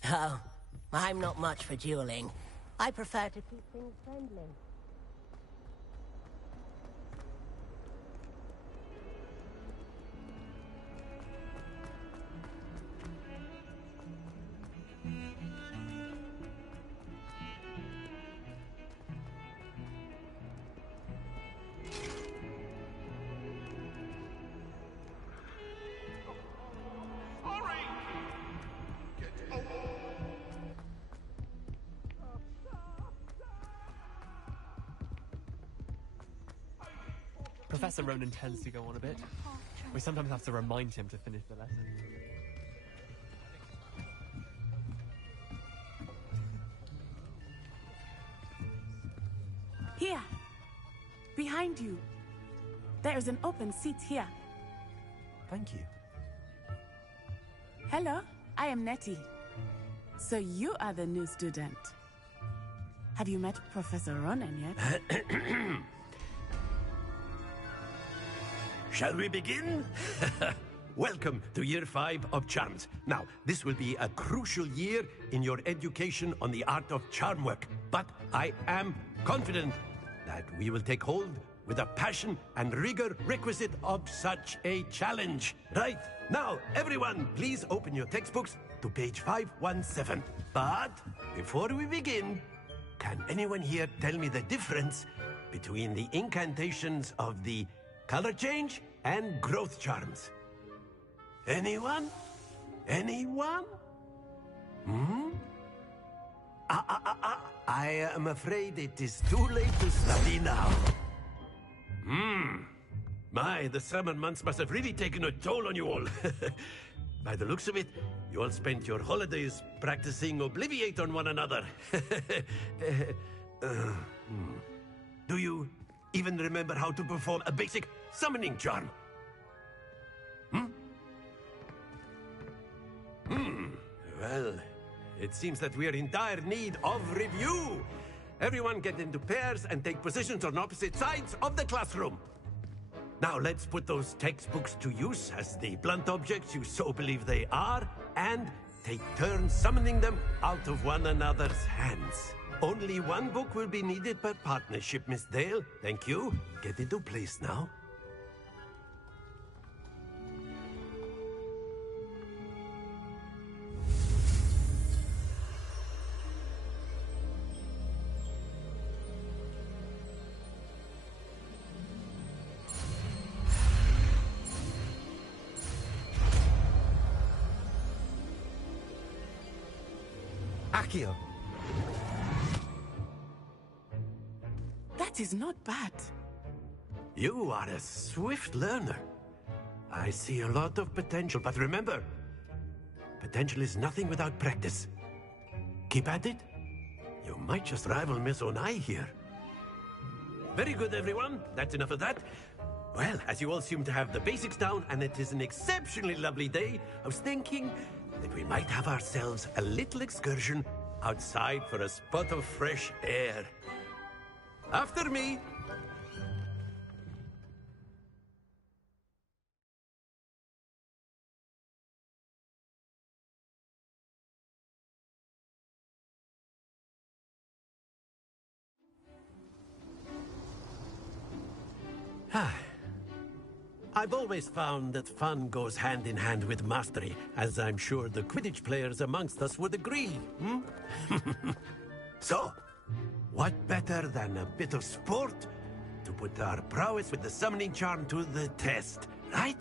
Oh, I'm not much for dueling. I prefer to keep things friendly. Professor Ronan tends to go on a bit. We sometimes have to remind him to finish the lesson. Here. Behind you. There is an open seat here. Thank you. Hello, I am Nettie. So you are the new student. Have you met Professor Ronan yet? Shall we begin? Welcome to Year 5 of Charms. Now, this will be a crucial year in your education on the art of charm work, but I am confident that we will take hold with the passion and rigor requisite of such a challenge. Right, now, everyone, please open your textbooks to page 517. But before we begin, can anyone here tell me the difference between the incantations of the color change and growth charms? Anyone? Anyone? I am afraid it is too late to study now. My, the summer months must have really taken a toll on you all. By the looks of it, you all spent your holidays practicing Obliviate on one another. Do you even remember how to perform a basic summoning charm? Well, it seems that we are in dire need of review. Everyone get into pairs and take positions on opposite sides of the classroom. Now let's put those textbooks to use as the blunt objects you so believe they are, and take turns summoning them out of one another's hands. Only one book will be needed per partnership, Miss Dale. Thank you. Get into place now. Accio. That is not bad. You are a swift learner. I see a lot of potential, but remember, potential is nothing without practice. Keep at it. You might just rival Miss Onai here. Very good, everyone. That's enough of that. Well, as you all seem to have the basics down, and it is an exceptionally lovely day, I was thinking that we might have ourselves a little excursion outside for a spot of fresh air. After me. I've always found that fun goes hand in hand with mastery, as I'm sure the Quidditch players amongst us would agree. So, what better than a bit of sport to put our prowess with the summoning charm to the test, right?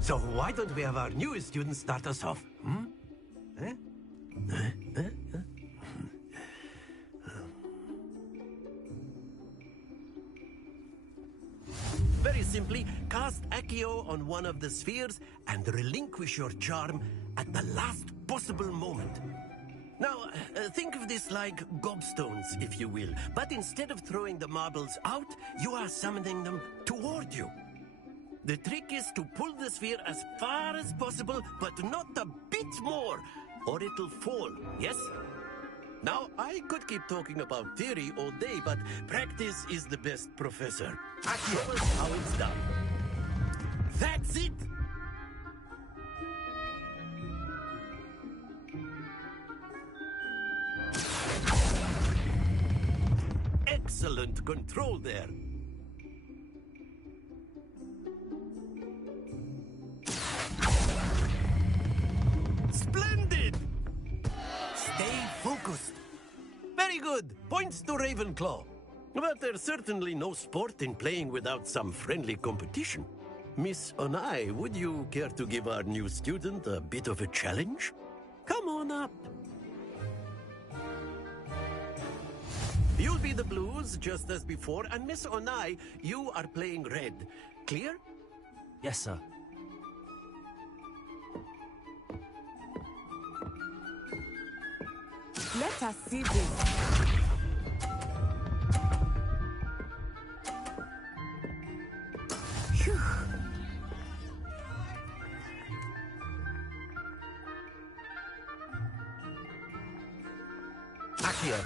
So why don't we have our newest student start us off? Very simply, cast Accio on one of the spheres and relinquish your charm at the last possible moment. Now, think of this like gobstones, if you will, but instead of throwing the marbles out, you are summoning them toward you. The trick is to pull the sphere as far as possible, but not a bit more, or it'll fall, yes? Now, I could keep talking about theory all day, but practice is the best professor. Show us how it's done. That's it! Excellent control there. Splendid! Stay focused. Very good. Points to Ravenclaw. But there's certainly no sport in playing without some friendly competition. Miss Onai, would you care to give our new student a bit of a challenge? Come on up. You'll be the blues, just as before, and Miss Onai, you are playing red. Clear? Yes, sir. Let us see this. Phew. Accio.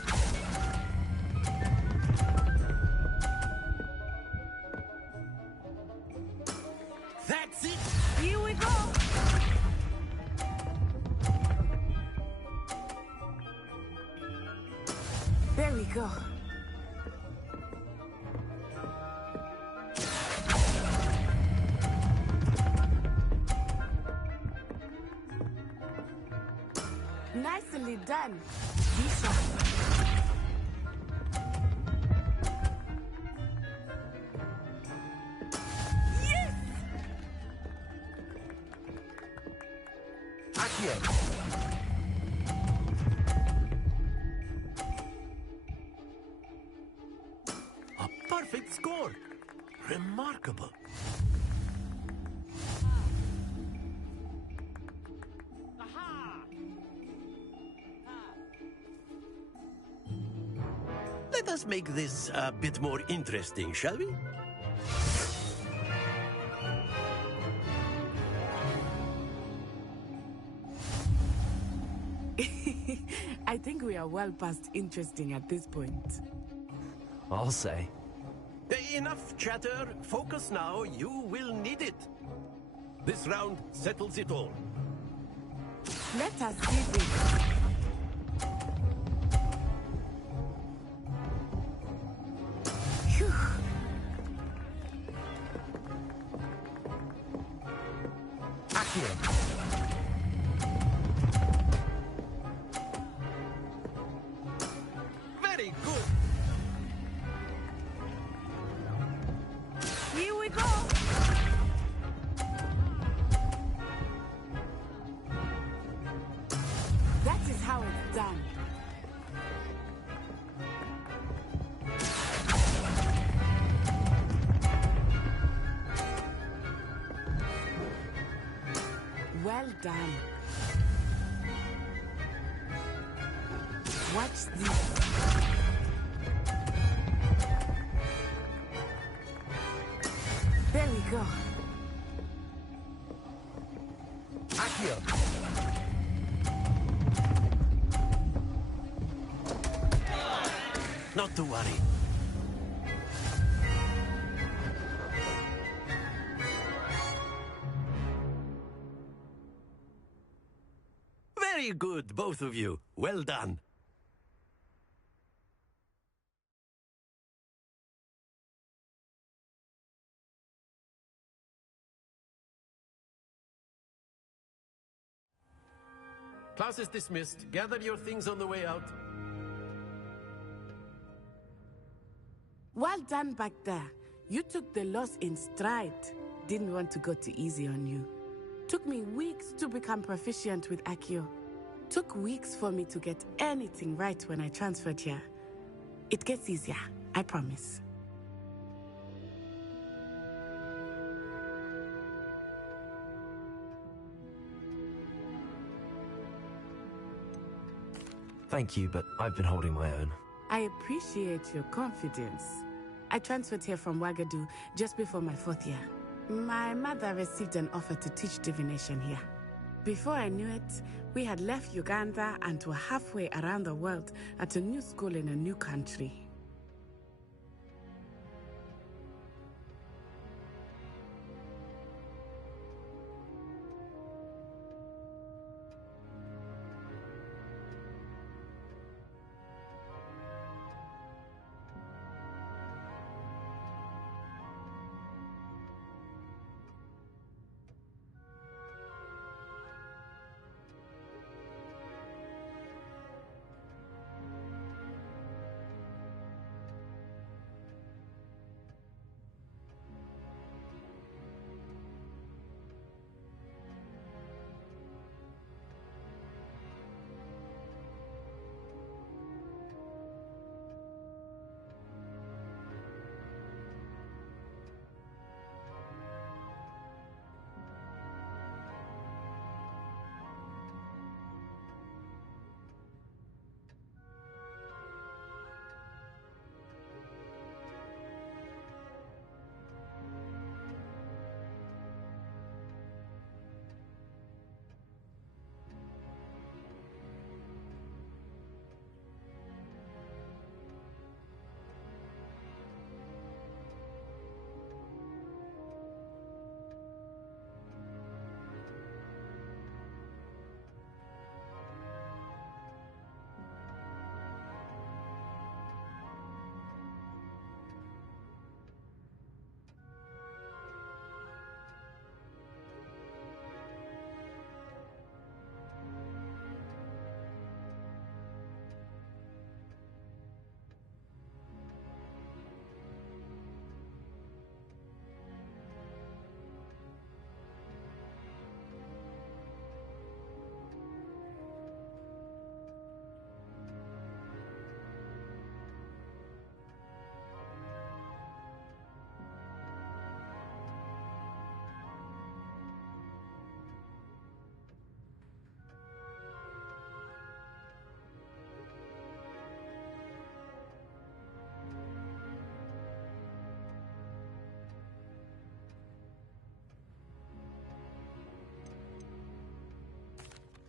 That's it! Here we go! There we go. Nicely done. Lisa. Yes! Accio. A perfect score. Remarkable. Let us make this a bit more interesting, shall we? I think we are well past interesting at this point. I'll say. Enough chatter. Focus now. You will need it. This round settles it all. Let us see this. Phew. Accio. Very good. Here we go. That is how it's done. Well done. Watch this. There we go. Accio. Not to worry. Very good, both of you. Well done. Class is dismissed. Gather your things on the way out. Well done back there. You took the loss in stride. Didn't want to go too easy on you. Took me weeks to become proficient with Accio. Took weeks for me to get anything right when I transferred here. It gets easier, I promise. Thank you, but I've been holding my own. I appreciate your confidence. I transferred here from Wagadu just before my 4th year. My mother received an offer to teach divination here. Before I knew it, we had left Uganda and were halfway around the world at a new school in a new country.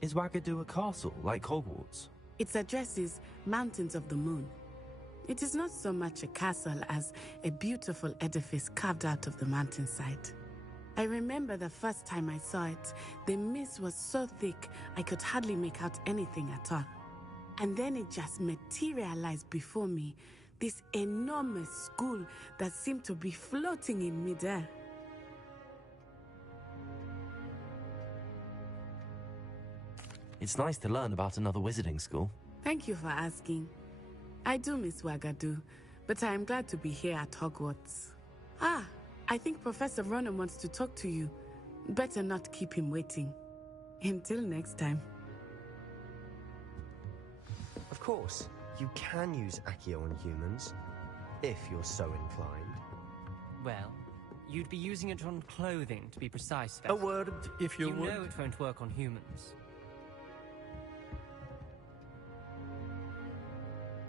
Is Wagadu a castle, like Hogwarts? Its address is Mountains of the Moon. It is not so much a castle as a beautiful edifice carved out of the mountainside. I remember the first time I saw it, the mist was so thick I could hardly make out anything at all. And then it just materialized before me, this enormous school that seemed to be floating in midair. It's nice to learn about another wizarding school. Thank you for asking. I do miss Wagadu, but I am glad to be here at Hogwarts. Ah, I think Professor Ronan wants to talk to you. Better not keep him waiting. Until next time. Of course, you can use Accio on humans, if you're so inclined. Well, you'd be using it on clothing, to be precise. A word, if you would. You know it won't work on humans.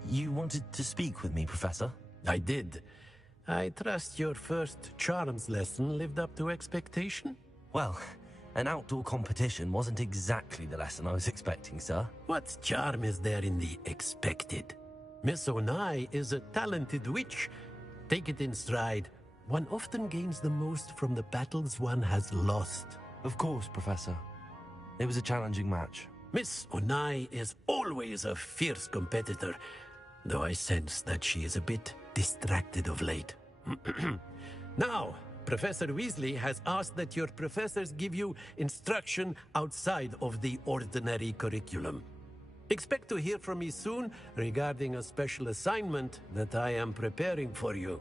You wanted to speak with me, Professor? I did. I trust your first charms lesson lived up to expectation? Well, an outdoor competition wasn't exactly the lesson I was expecting, sir. What charm is there in the expected? Miss Onai is a talented witch. Take it in stride. One often gains the most from the battles one has lost. Of course, Professor. It was a challenging match. Miss Onai is always a fierce competitor, though I sense that she is a bit distracted of late. Now, Professor Weasley has asked that your professors give you instruction outside of the ordinary curriculum. Expect to hear from me soon regarding a special assignment that I am preparing for you.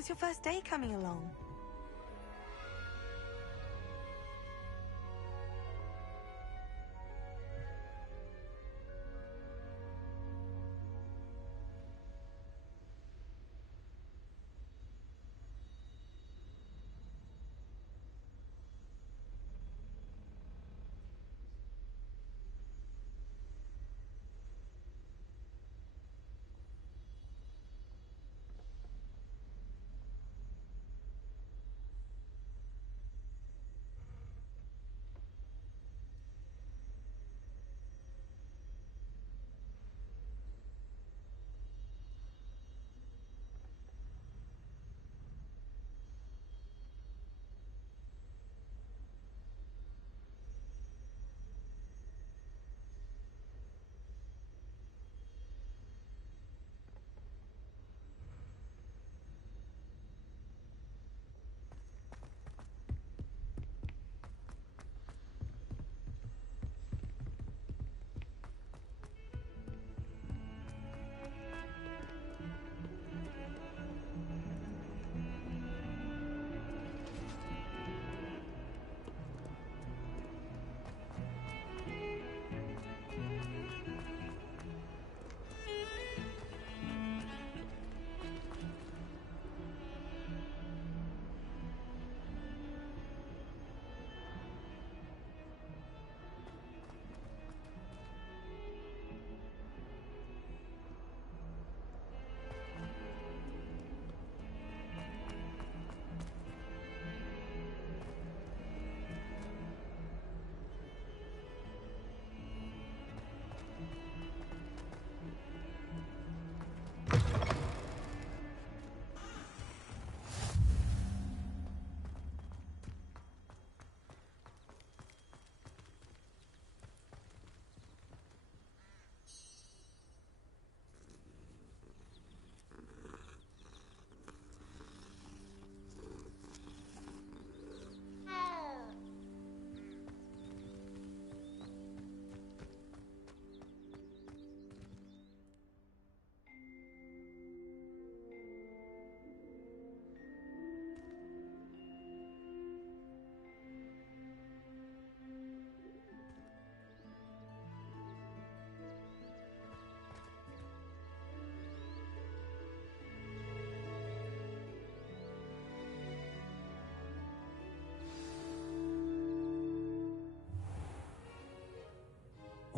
How's your first day coming along?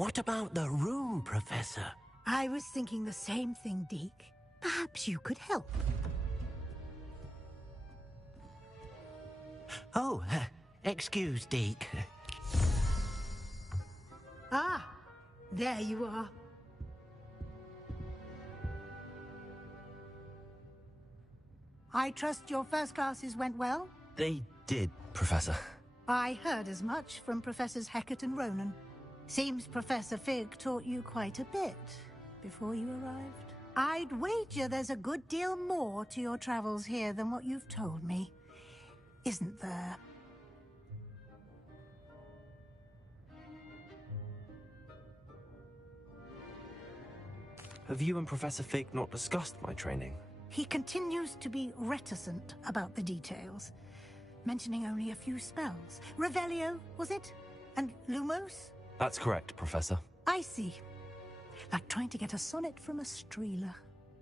What about the room, Professor? I was thinking the same thing, Deke. Perhaps you could help. Oh, excuse, Deke. Ah, there you are. I trust your first classes went well? They did, Professor. I heard as much from Professors Hecat and Ronan. Seems Professor Fig taught you quite a bit before you arrived. I'd wager there's a good deal more to your travels here than what you've told me. Isn't there? Have you and Professor Fig not discussed my training? He continues to be reticent about the details, mentioning only a few spells. Revelio, was it? And Lumos? That's correct, Professor. I see. Like trying to get a sonnet from a streeler.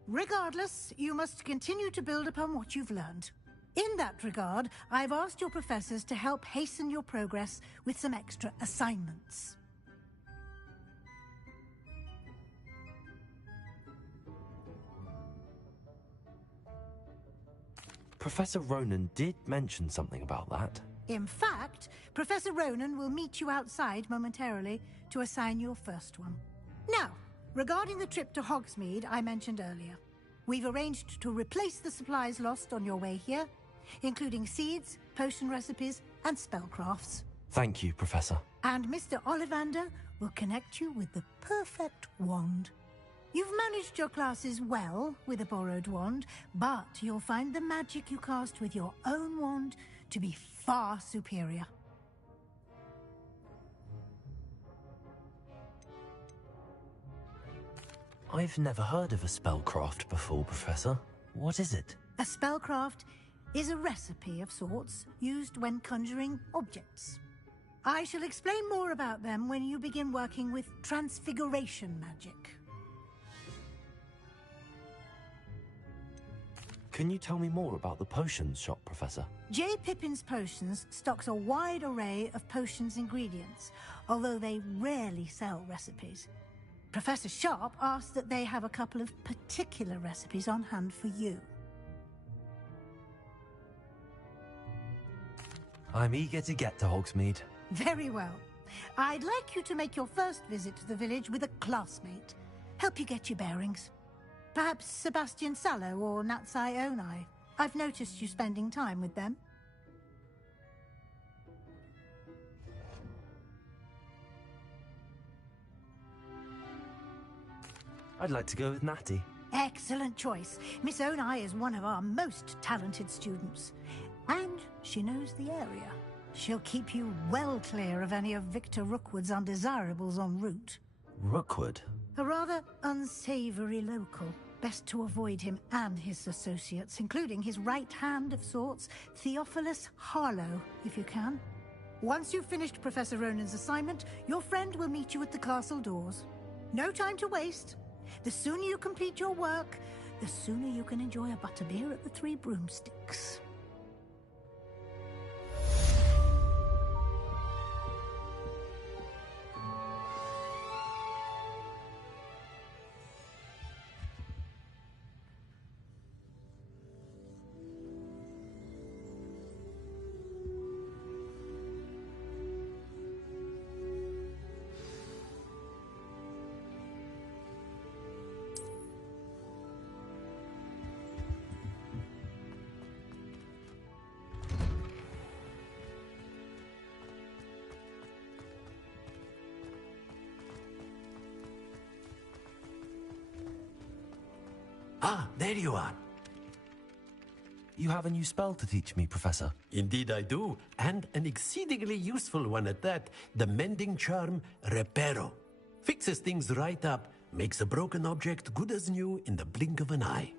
Regardless, you must continue to build upon what you've learned. In that regard, I've asked your professors to help hasten your progress with some extra assignments. Professor Ronan did mention something about that. In fact, Professor Ronan will meet you outside momentarily to assign your first one. Now, regarding the trip to Hogsmeade I mentioned earlier, we've arranged to replace the supplies lost on your way here, including seeds, potion recipes, and spellcrafts. Thank you, Professor. And Mr. Ollivander will connect you with the perfect wand. You've managed your classes well with a borrowed wand, but you'll find the magic you cast with your own wand to be far superior. I've never heard of a spellcraft before, Professor. What is it? A spellcraft is a recipe of sorts used when conjuring objects. I shall explain more about them when you begin working with transfiguration magic. Can you tell me more about the potions shop, Professor? J. Pippin's Potions stocks a wide array of potions ingredients, although they rarely sell recipes. Professor Sharp asked that they have a couple of particular recipes on hand for you. I'm eager to get to Hogsmeade. Very well. I'd like you to make your first visit to the village with a classmate. Help you get your bearings. Perhaps Sebastian Sallow or Natsai Onai. I've noticed you spending time with them. I'd like to go with Natty. Excellent choice. Miss Onai is one of our most talented students. And she knows the area. She'll keep you well clear of any of Victor Rookwood's undesirables en route. Rookwood? A rather unsavory local. Best to avoid him and his associates, including his right hand of sorts, Theophilus Harlow, if you can. Once you've finished Professor Ronan's assignment, your friend will meet you at the castle doors. No time to waste. The sooner you complete your work, the sooner you can enjoy a butterbeer at the Three Broomsticks. Ah, there you are. You have a new spell to teach me, Professor. Indeed I do, and an exceedingly useful one at that. The mending charm, Reparo. Fixes things right up, makes a broken object good as new in the blink of an eye.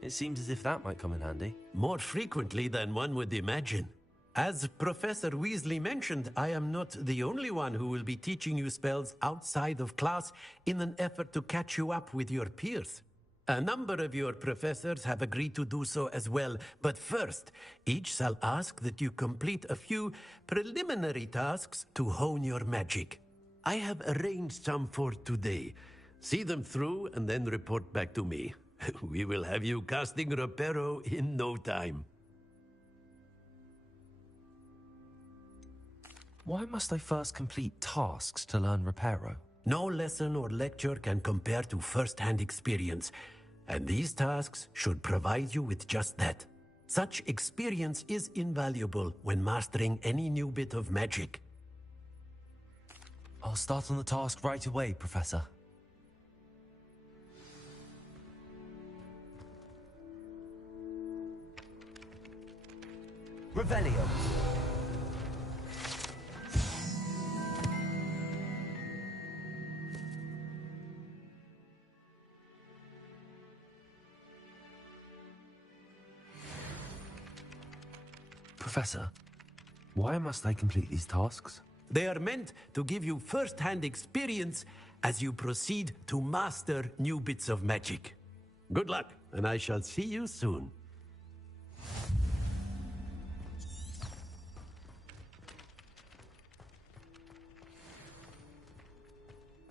It seems as if that might come in handy. More frequently than one would imagine. As Professor Weasley mentioned, I am not the only one who will be teaching you spells outside of class in an effort to catch you up with your peers. A number of your professors have agreed to do so as well, but first, each shall ask that you complete a few preliminary tasks to hone your magic. I have arranged some for today. See them through and then report back to me. We will have you casting Reparo in no time. Why must I first complete tasks to learn Reparo? No lesson or lecture can compare to first-hand experience. And these tasks should provide you with just that. Such experience is invaluable when mastering any new bit of magic. I'll start on the task right away, Professor. Revelio. Professor, why must I complete these tasks? They are meant to give you first-hand experience as you proceed to master new bits of magic. Good luck, and I shall see you soon.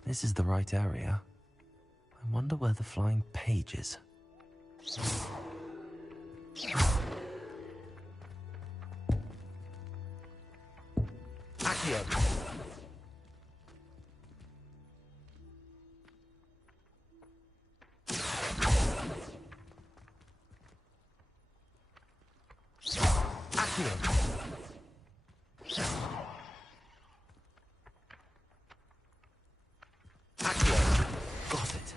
This is the right area. I wonder where the flying page is. Accio. Got it.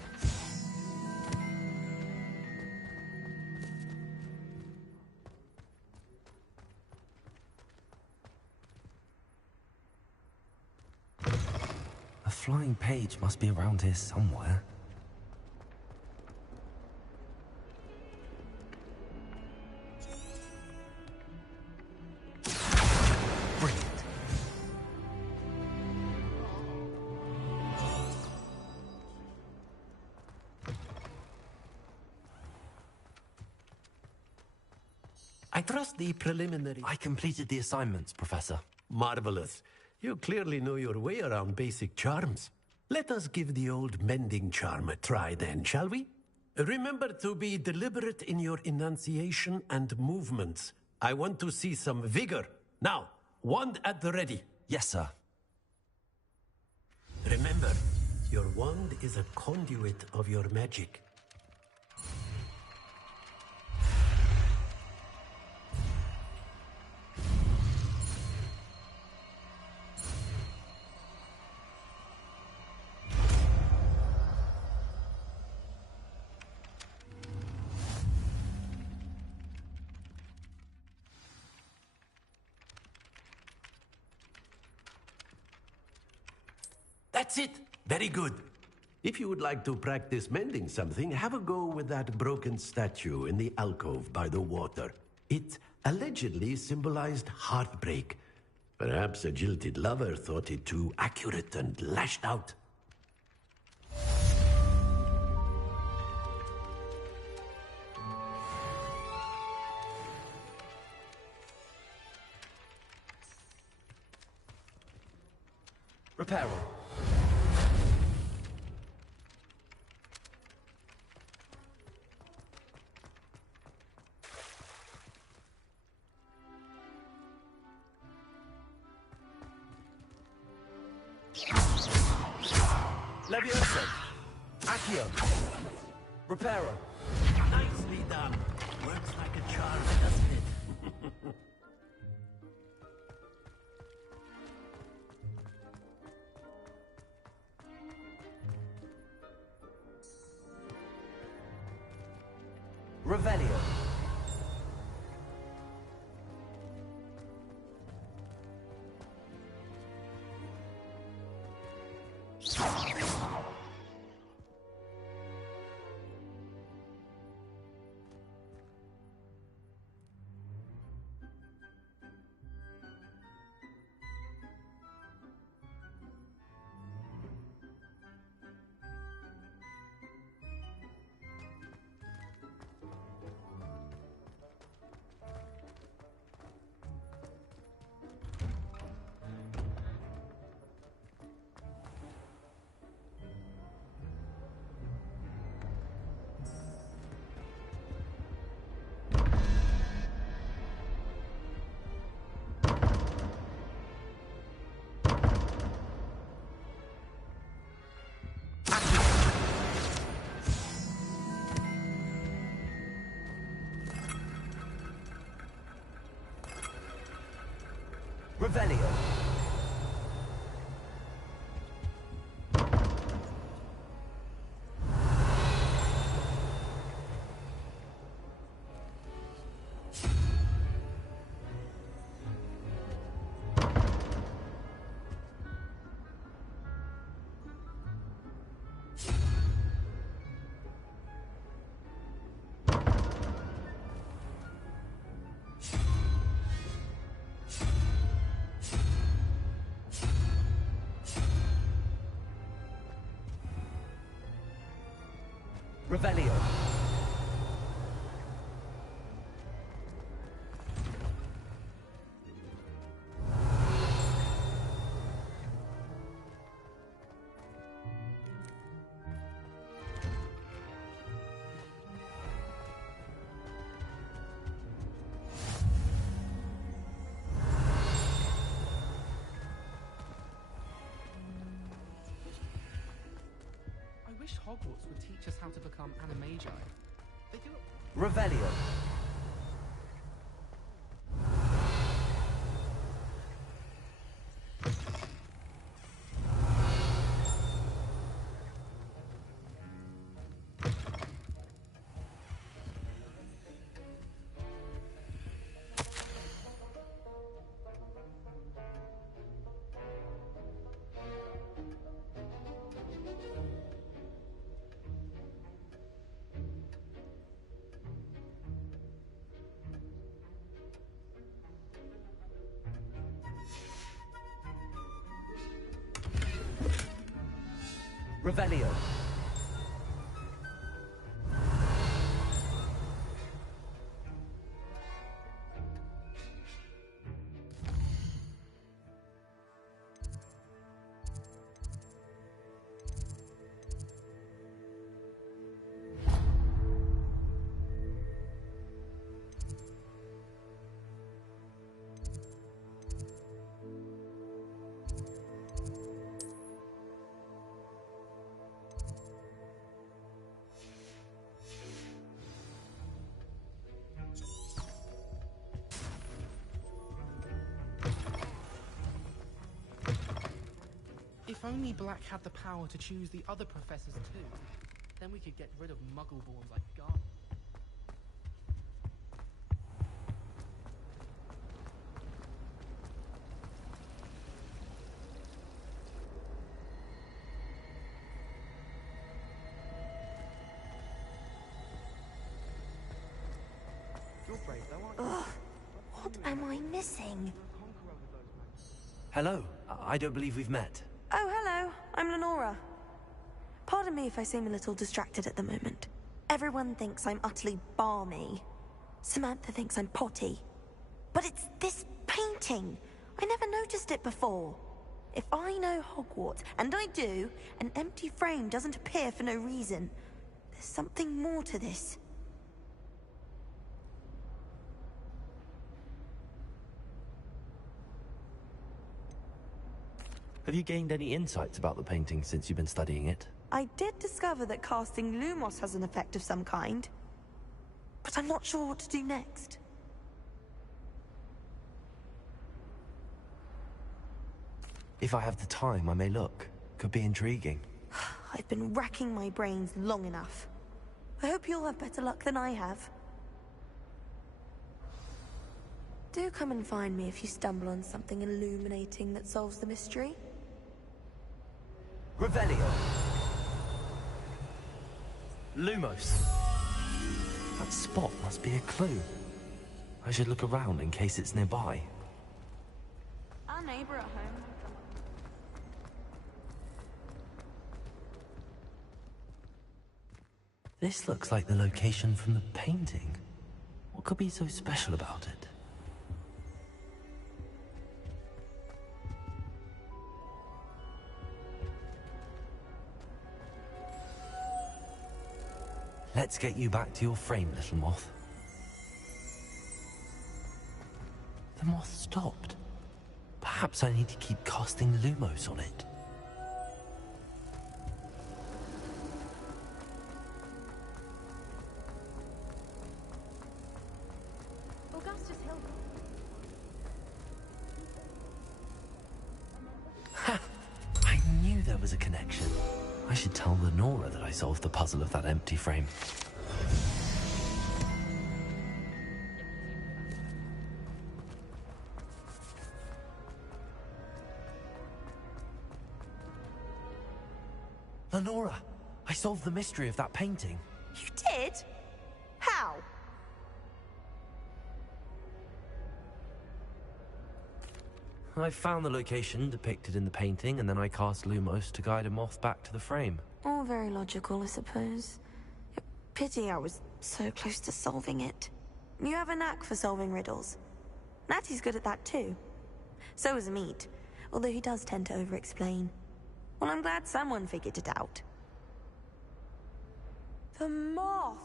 A flying page must be around here somewhere. I trust the preliminary... I completed the assignments, Professor. Marvelous. You clearly know your way around basic charms. Let us give the old mending charm a try then, shall we? Remember to be deliberate in your enunciation and movements. I want to see some vigor. Now, wand at the ready. Yes, sir. Remember, your wand is a conduit of your magic. That's it. Very good. If you would like to practice mending something, have a go with that broken statue in the alcove by the water. It allegedly symbolized heartbreak. Perhaps a jilted lover thought it too accurate and lashed out. Reparo. Levioso. Accio. Reparo. Nicely done. Works like a charm, doesn't it? Revelio. Revelio. Revelio. I wish Hogwarts would teach us how to become animagi. They do it. Revelio. Revelio. If only Black had the power to choose the other professors too, then we could get rid of Muggleborns like Garnet. Ugh, what am I missing? Hello. I don't believe we've met. Oh, hello. I'm Lenora. Pardon me if I seem a little distracted at the moment. Everyone thinks I'm utterly balmy. Samantha thinks I'm potty. But it's this painting. I never noticed it before. If I know Hogwarts, and I do, an empty frame doesn't appear for no reason. There's something more to this. Have you gained any insights about the painting since you've been studying it? I did discover that casting Lumos has an effect of some kind. But I'm not sure what to do next. If I have the time, I may look. Could be intriguing. I've been racking my brains long enough. I hope you'll have better luck than I have. Do come and find me if you stumble on something illuminating that solves the mystery. Revelio. Lumos. That spot must be a clue. I should look around in case it's nearby. Our neighbor at home. This looks like the location from the painting. What could be so special about it? Let's get you back to your frame, little moth. The moth stopped. Perhaps I need to keep casting Lumos on it. Augustus Hill. Ha! I knew there was a connection. I should tell Lenora that I solved the puzzle of that empty frame. Lenora, I solved the mystery of that painting. You did? How? I found the location depicted in the painting, and then I cast Lumos to guide a moth back to the frame. All very logical, I suppose. Pity I was so close to solving it. You have a knack for solving riddles. Natty's good at that too. So is Meat, although he does tend to over-explain. Well, I'm glad someone figured it out. The moth!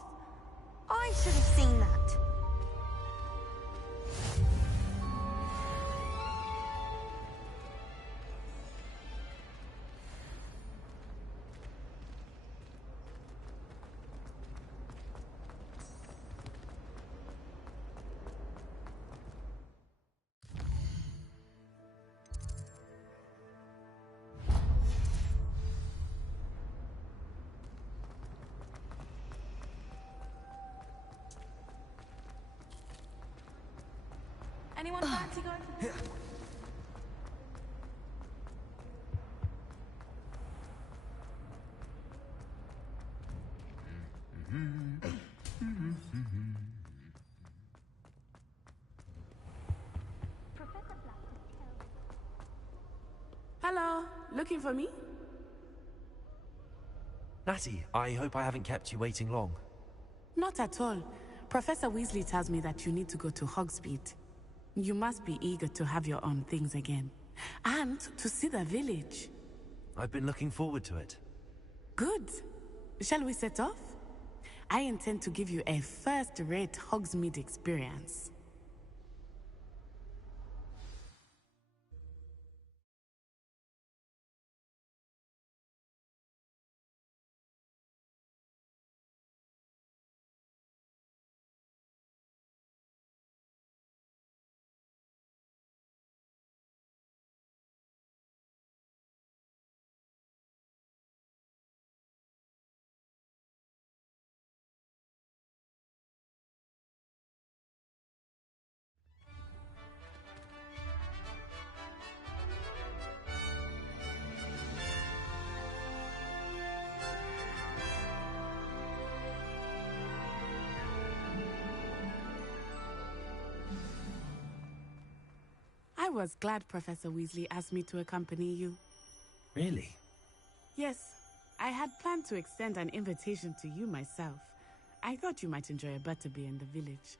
I should have seen that. Anyone fancy going for this? Hello, looking for me? Natty, I hope I haven't kept you waiting long. Not at all. Professor Weasley tells me that you need to go to Hogsmeade. You must be eager to have your own things again. And to see the village. I've been looking forward to it. Good. Shall we set off? I intend to give you a first-rate Hogsmeade experience. I was glad Professor Weasley asked me to accompany you. Really? Yes, I had planned to extend an invitation to you myself. I thought you might enjoy a butterbeer in the village.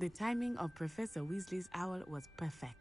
The timing of Professor Weasley's owl was perfect.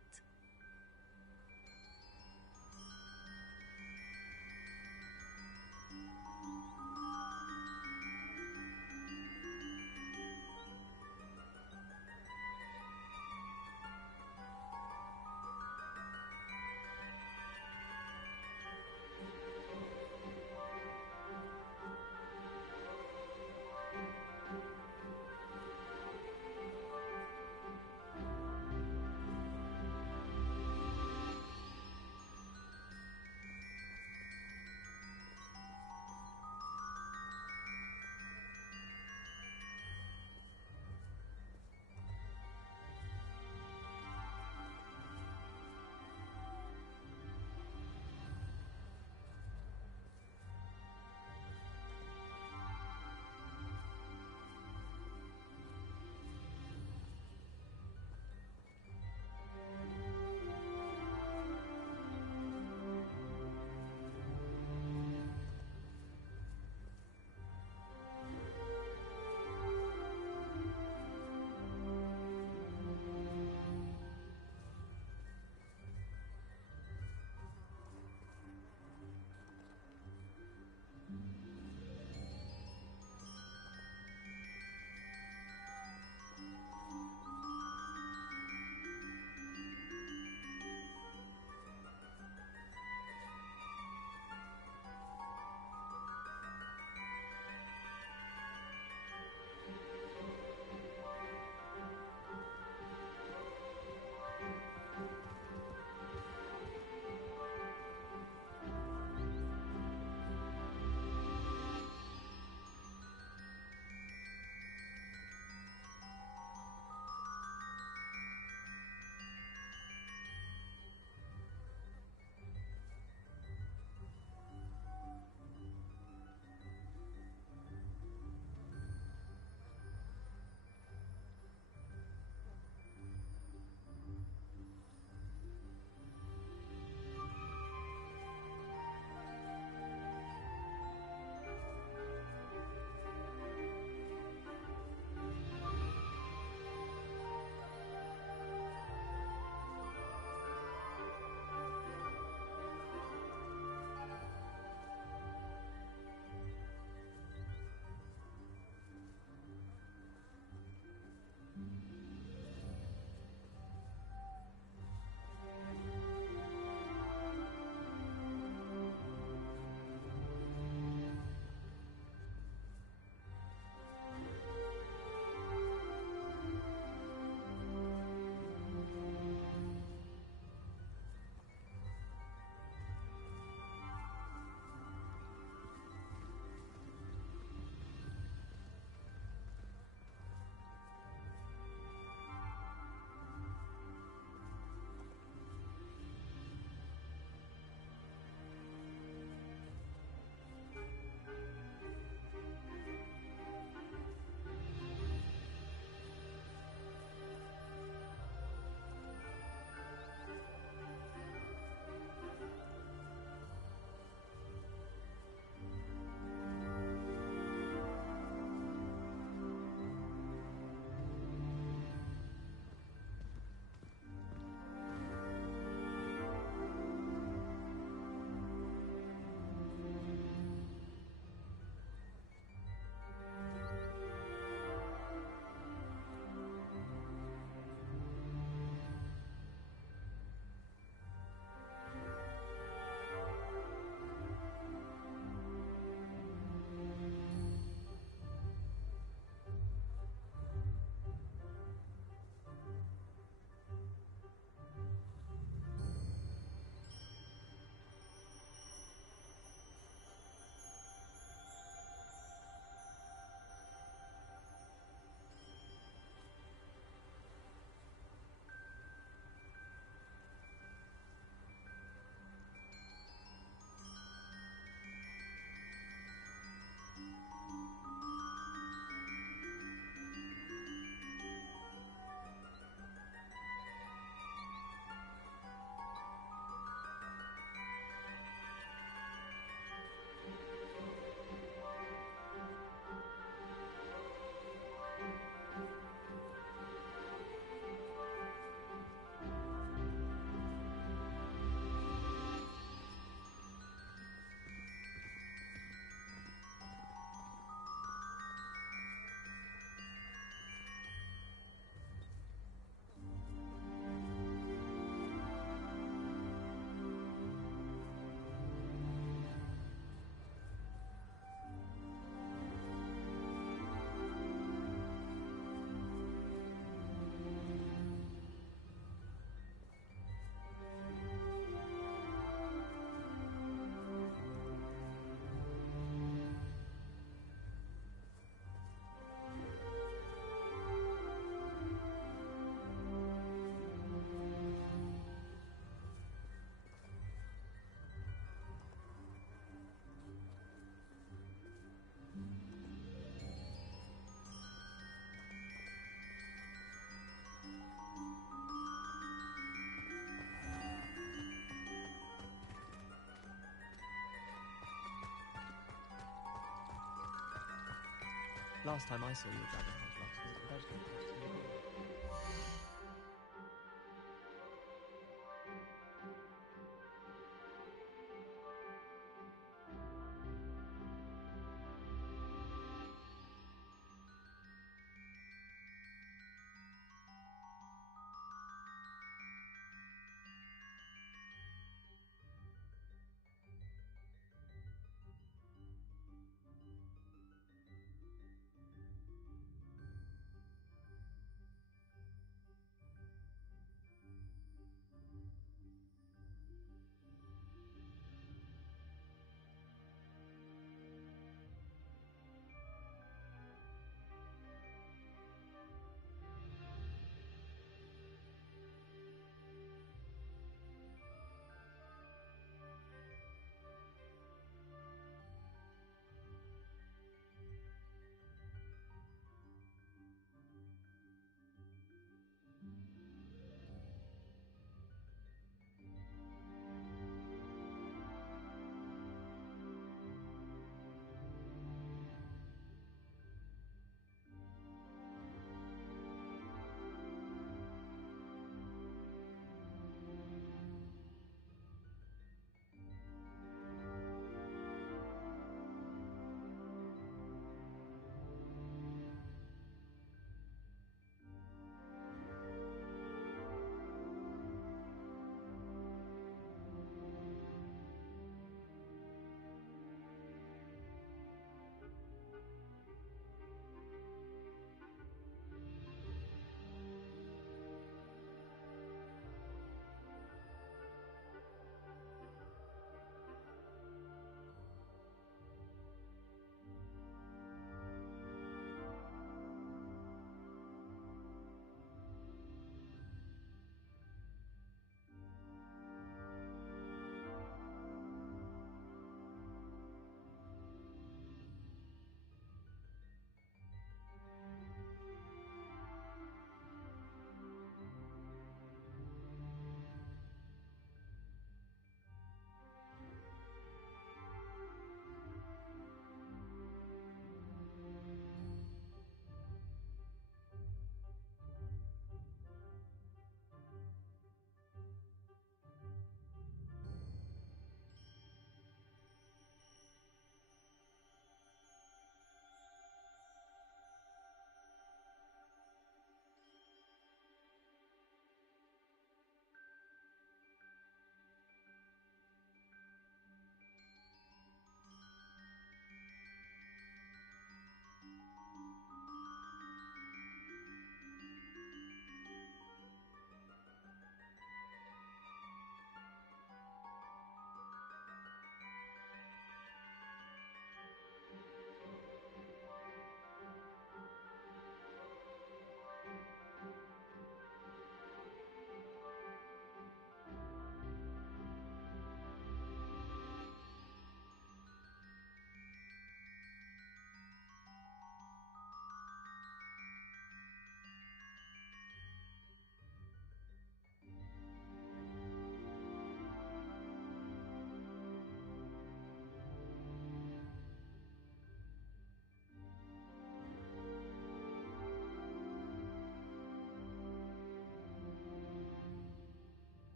Last time I saw you at Dragon Contracts was at the Bedford Festival.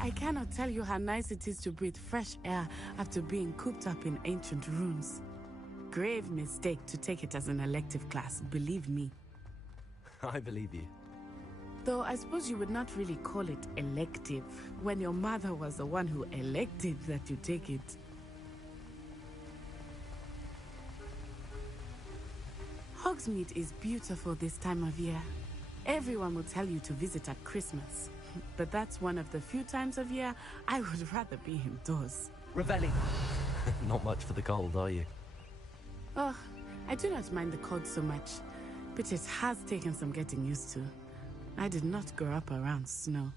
I cannot tell you how nice it is to breathe fresh air after being cooped up in ancient ruins. Grave mistake to take it as an elective class, believe me. I believe you. Though I suppose you would not really call it elective when your mother was the one who elected that you take it. Hogsmeade is beautiful this time of year. Everyone will tell you to visit at Christmas. But that's one of the few times of year I would rather be indoors. Revelling. Not much for the cold, are you? Oh, I do not mind the cold so much, but it has taken some getting used to. I did not grow up around snow.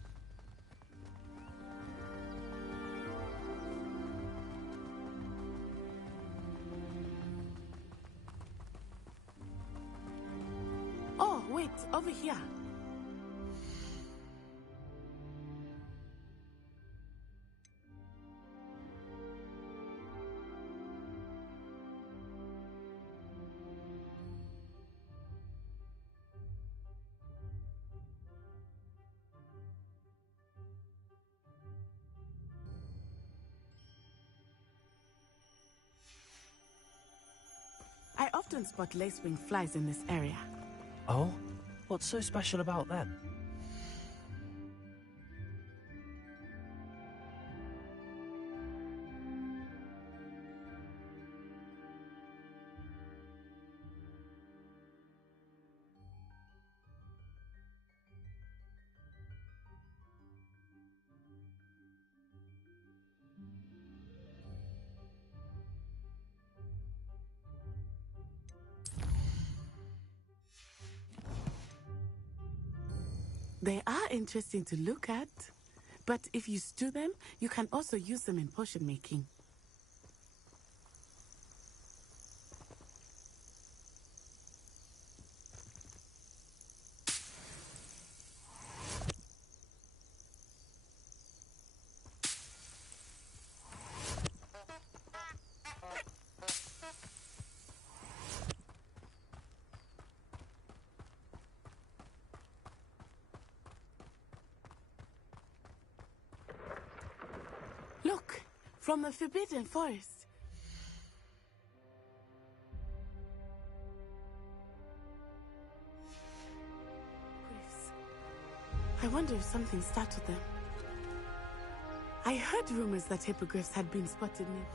Oh, wait, over here. I often spot lacewing flies in this area. Oh? What's so special about them? They are interesting to look at, but if you stew them, you can also use them in potion making. Look, from the Forbidden Forest. Griffs. I wonder if something startled them. I heard rumors that hippogriffs had been spotted near.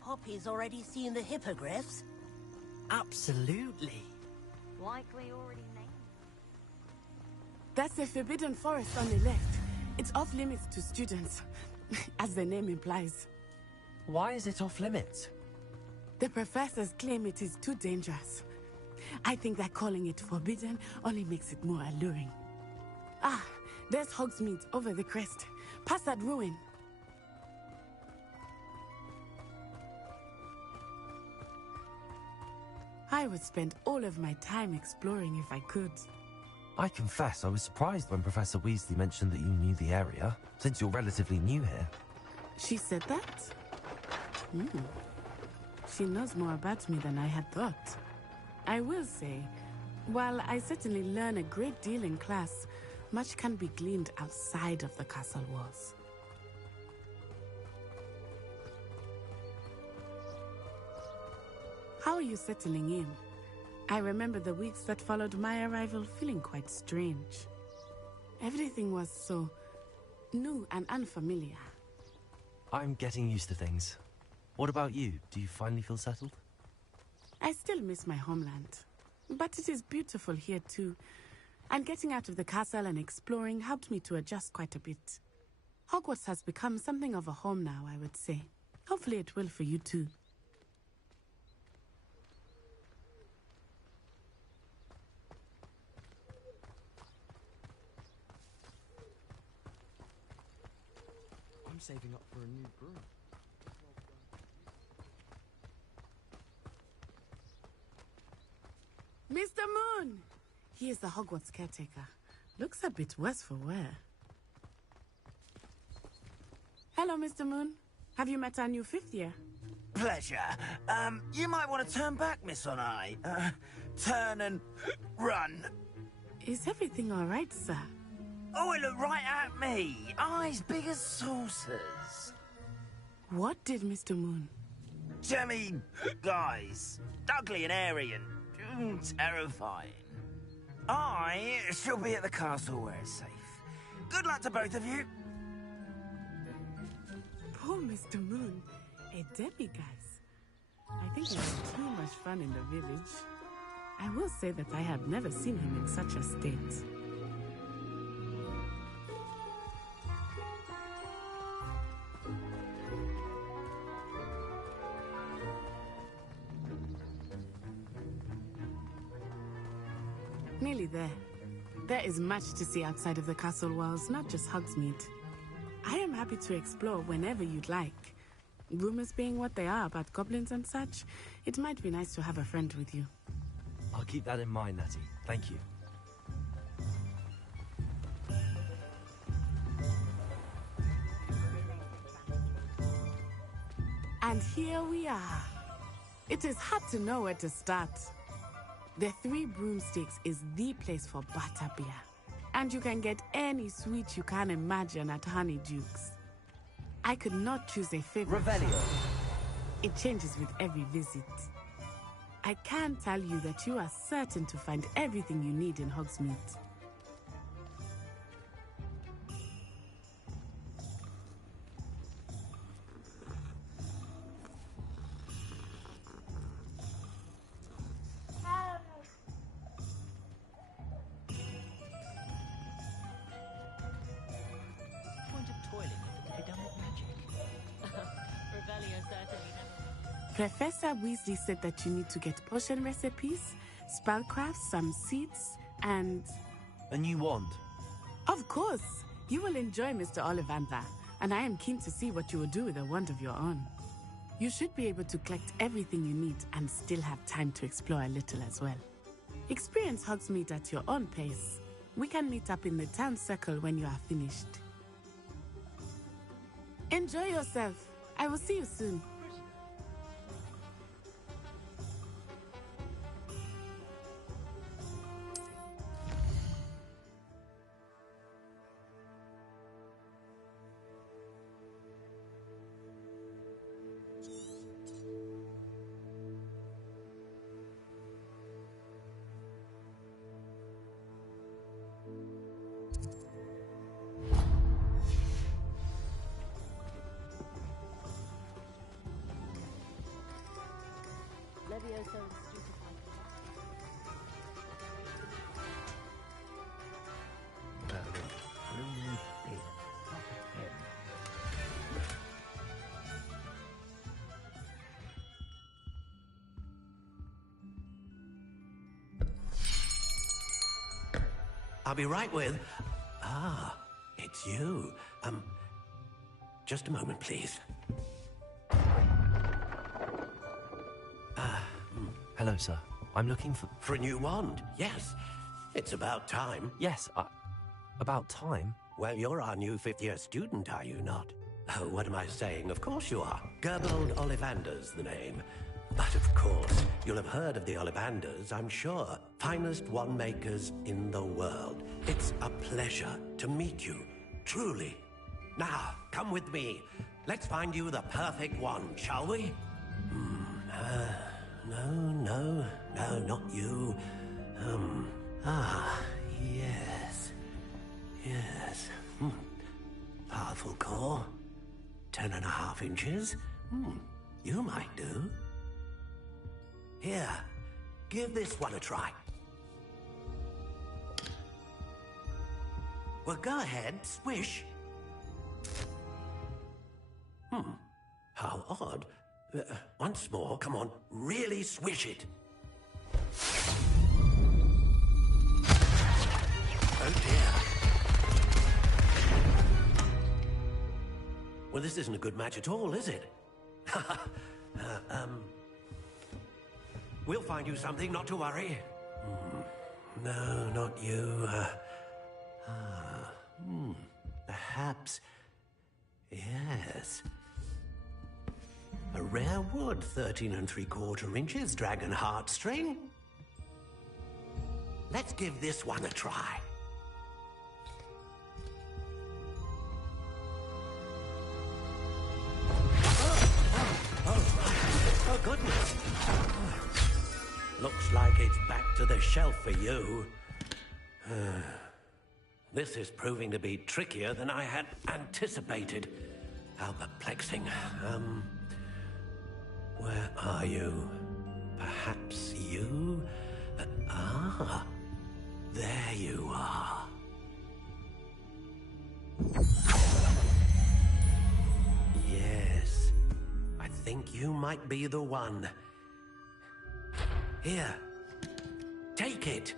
Poppy's already seen the hippogriffs? Absolutely. Likely already named. That's the Forbidden Forest on the left. It's off limits to students, as the name implies. Why is it off limits? The professors claim it is too dangerous. I think that calling it forbidden only makes it more alluring. Ah, there's Hogsmeade over the crest. Past that ruin. I would spend all of my time exploring if I could. I confess I was surprised when Professor Weasley mentioned that you knew the area, since you're relatively new here. She said that? She knows more about me than I had thought. I will say, while I certainly learn a great deal in class, much can be gleaned outside of the castle walls. How are you settling in? I remember the weeks that followed my arrival feeling quite strange. Everything was so new and unfamiliar. I'm getting used to things. What about you? Do you finally feel settled? I still miss my homeland, but it is beautiful here too. And getting out of the castle and exploring helped me to adjust quite a bit. Hogwarts has become something of a home now, I would say. Hopefully it will for you too. I'm saving up for a new broom. Mr. Moon! He is the Hogwarts caretaker. Looks a bit worse for wear. Hello, Mr. Moon. Have you met our new fifth year? Pleasure. You might want to turn back, Miss Onai. Turn and run. Is everything all right, sir? Oh, it looked right at me. Eyes big as saucers. What did Mr. Moon? Jemmy guys. Ugly and airy and terrifying. I shall be at the castle where it's safe. Good luck to both of you. Poor Mr. Moon. A demiguise. I think he had too much fun in the village. I will say that I have never seen him in such a state. Nearly there. There is much to see outside of the castle walls, not just Hogsmeade. I am happy to explore whenever you'd like. Rumors being what they are about goblins and such, it might be nice to have a friend with you. I'll keep that in mind, Natty. Thank you. And here we are. It is hard to know where to start. The Three Broomsticks is the place for butterbeer. And you can get any sweet you can imagine at Honeydukes. I could not choose a favorite. Revelio. It changes with every visit. I can tell you that you are certain to find everything you need in Hogsmeade. Professor Weasley said that you need to get potion recipes, spellcraft, some seeds, and... A new wand? Of course! You will enjoy Mr. Ollivander, and I am keen to see what you will do with a wand of your own. You should be able to collect everything you need and still have time to explore a little as well. Experience Hogsmeade at your own pace. We can meet up in the town circle when you are finished. Enjoy yourself. I will see you soon. I'll be right with... Ah, it's you. Just a moment, please. Hello, sir. I'm looking for... For a new wand, yes. It's about time. Yes, about time? Well, you're our new fifth-year student, are you not? Oh, what am I saying? Of course you are. Gerbold Ollivander's the name. But of course, you'll have heard of the Ollivanders, I'm sure. Finest wand makers in the world. It's a pleasure to meet you, truly. Now, come with me. Let's find you the perfect wand, shall we? No, not you. Yes. Powerful core. 10.5 inches. You might do. Here, give this one a try. Well, go ahead, swish. How odd. Once more, come on, really swish it. Oh dear. Well, this isn't a good match at all, is it? We'll find you something, not to worry. No, not you. Perhaps... yes. A rare wood, 13 3/4 inches, dragon heartstring. Let's give this one a try. Oh, goodness. Looks like it's back to the shelf for you. This is proving to be trickier than I had anticipated. How perplexing. Where are you? Perhaps you? There you are. Yes, I think you might be the one. Here, take it.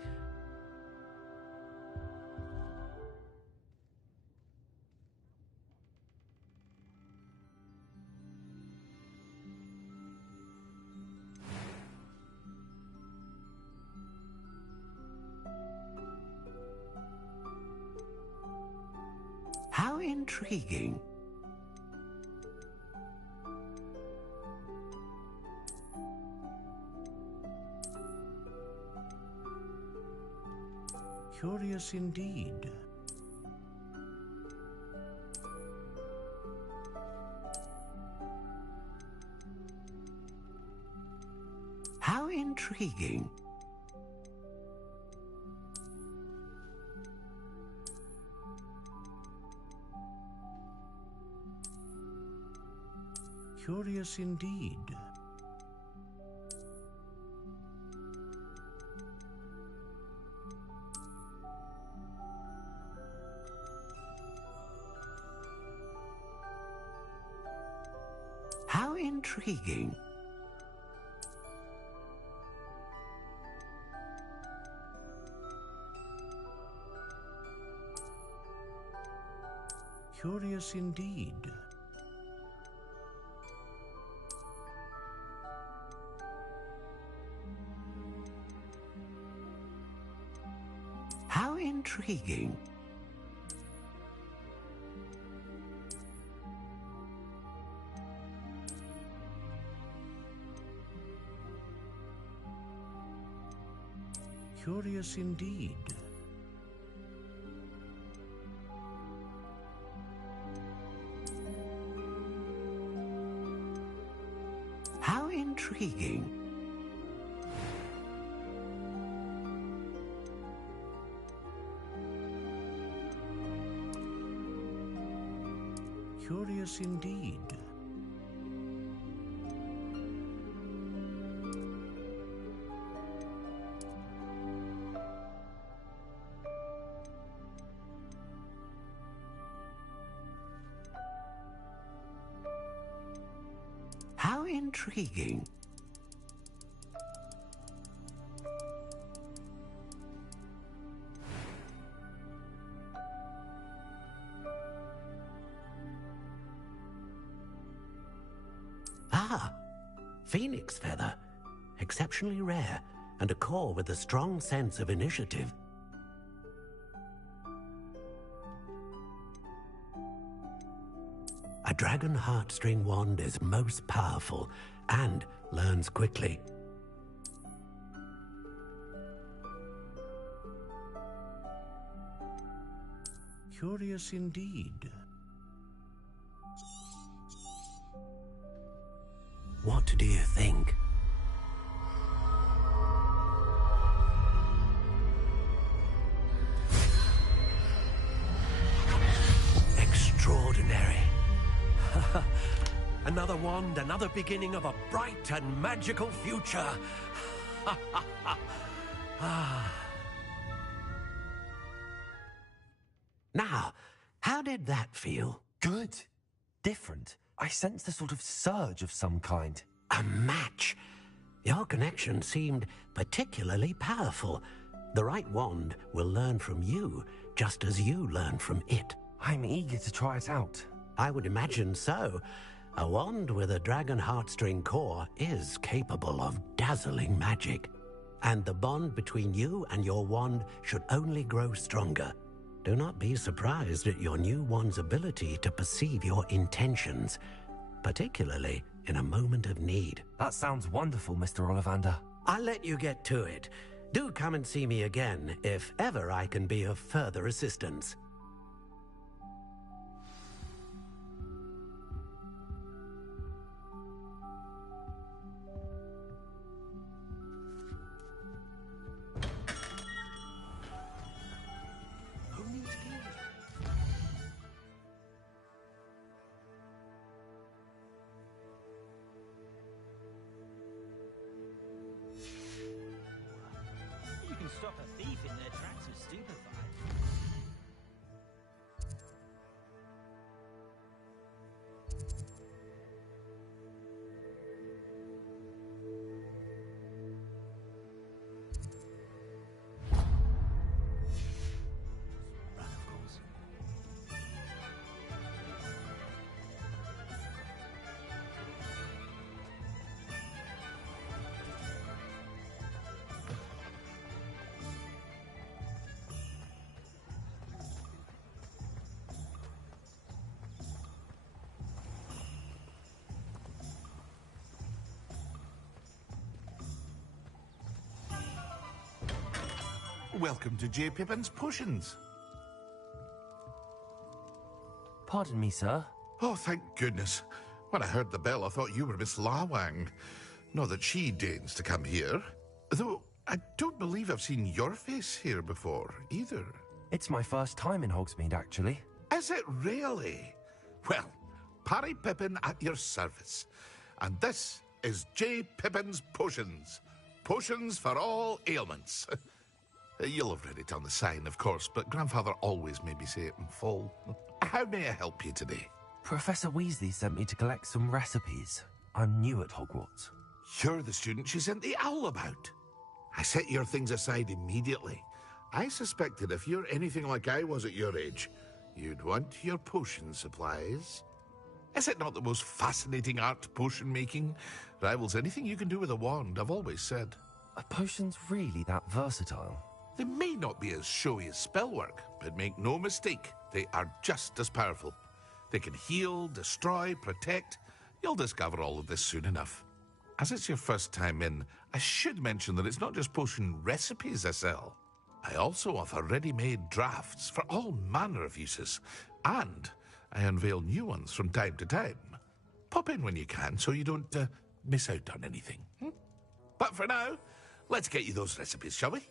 How intriguing. Curious indeed. How intriguing. Curious indeed. How intriguing. Curious indeed. How intriguing. Curious indeed. How intriguing. Curious indeed. How intriguing. Phoenix feather. Exceptionally rare, and a core with a strong sense of initiative. A dragon heartstring wand is most powerful and learns quickly. Curious indeed. What do you think? Extraordinary. Another wand, another beginning of a bright and magical future. Now, how did that feel? Good. Different. I sensed a sort of surge of some kind. A match. Your connection seemed particularly powerful. The right wand will learn from you, just as you learn from it. I'm eager to try it out. I would imagine so. A wand with a dragon heartstring core is capable of dazzling magic. And the bond between you and your wand should only grow stronger. Do not be surprised at your new wand's ability to perceive your intentions, particularly in a moment of need. That sounds wonderful, Mr. Ollivander. I'll let you get to it. Do come and see me again if ever I can be of further assistance. You can stop a thief in their tracks with stupefied. Welcome to J. Pippin's Potions. Pardon me, sir. Oh, thank goodness. When I heard the bell, I thought you were Miss Lawang. Not that she deigns to come here. Though, I don't believe I've seen your face here before, either. It's my first time in Hogsmeade, actually. Is it really? Well, Parry Pippin at your service. And this is J. Pippin's Potions. Potions for all ailments. You'll have read it on the sign, of course, but Grandfather always made me say it in full. How may I help you today? Professor Weasley sent me to collect some recipes. I'm new at Hogwarts. You're the student she sent the owl about. I set your things aside immediately. I suspected if you're anything like I was at your age, you'd want your potion supplies. Is it not the most fascinating art, potion making? Rivals anything you can do with a wand, I've always said. Are potions really that versatile? They may not be as showy as spellwork, but make no mistake, they are just as powerful. They can heal, destroy, protect. You'll discover all of this soon enough. As it's your first time in, I should mention that it's not just potion recipes I sell. I also offer ready-made drafts for all manner of uses, and I unveil new ones from time to time. Pop in when you can so you don't miss out on anything. But for now, let's get you those recipes, shall we?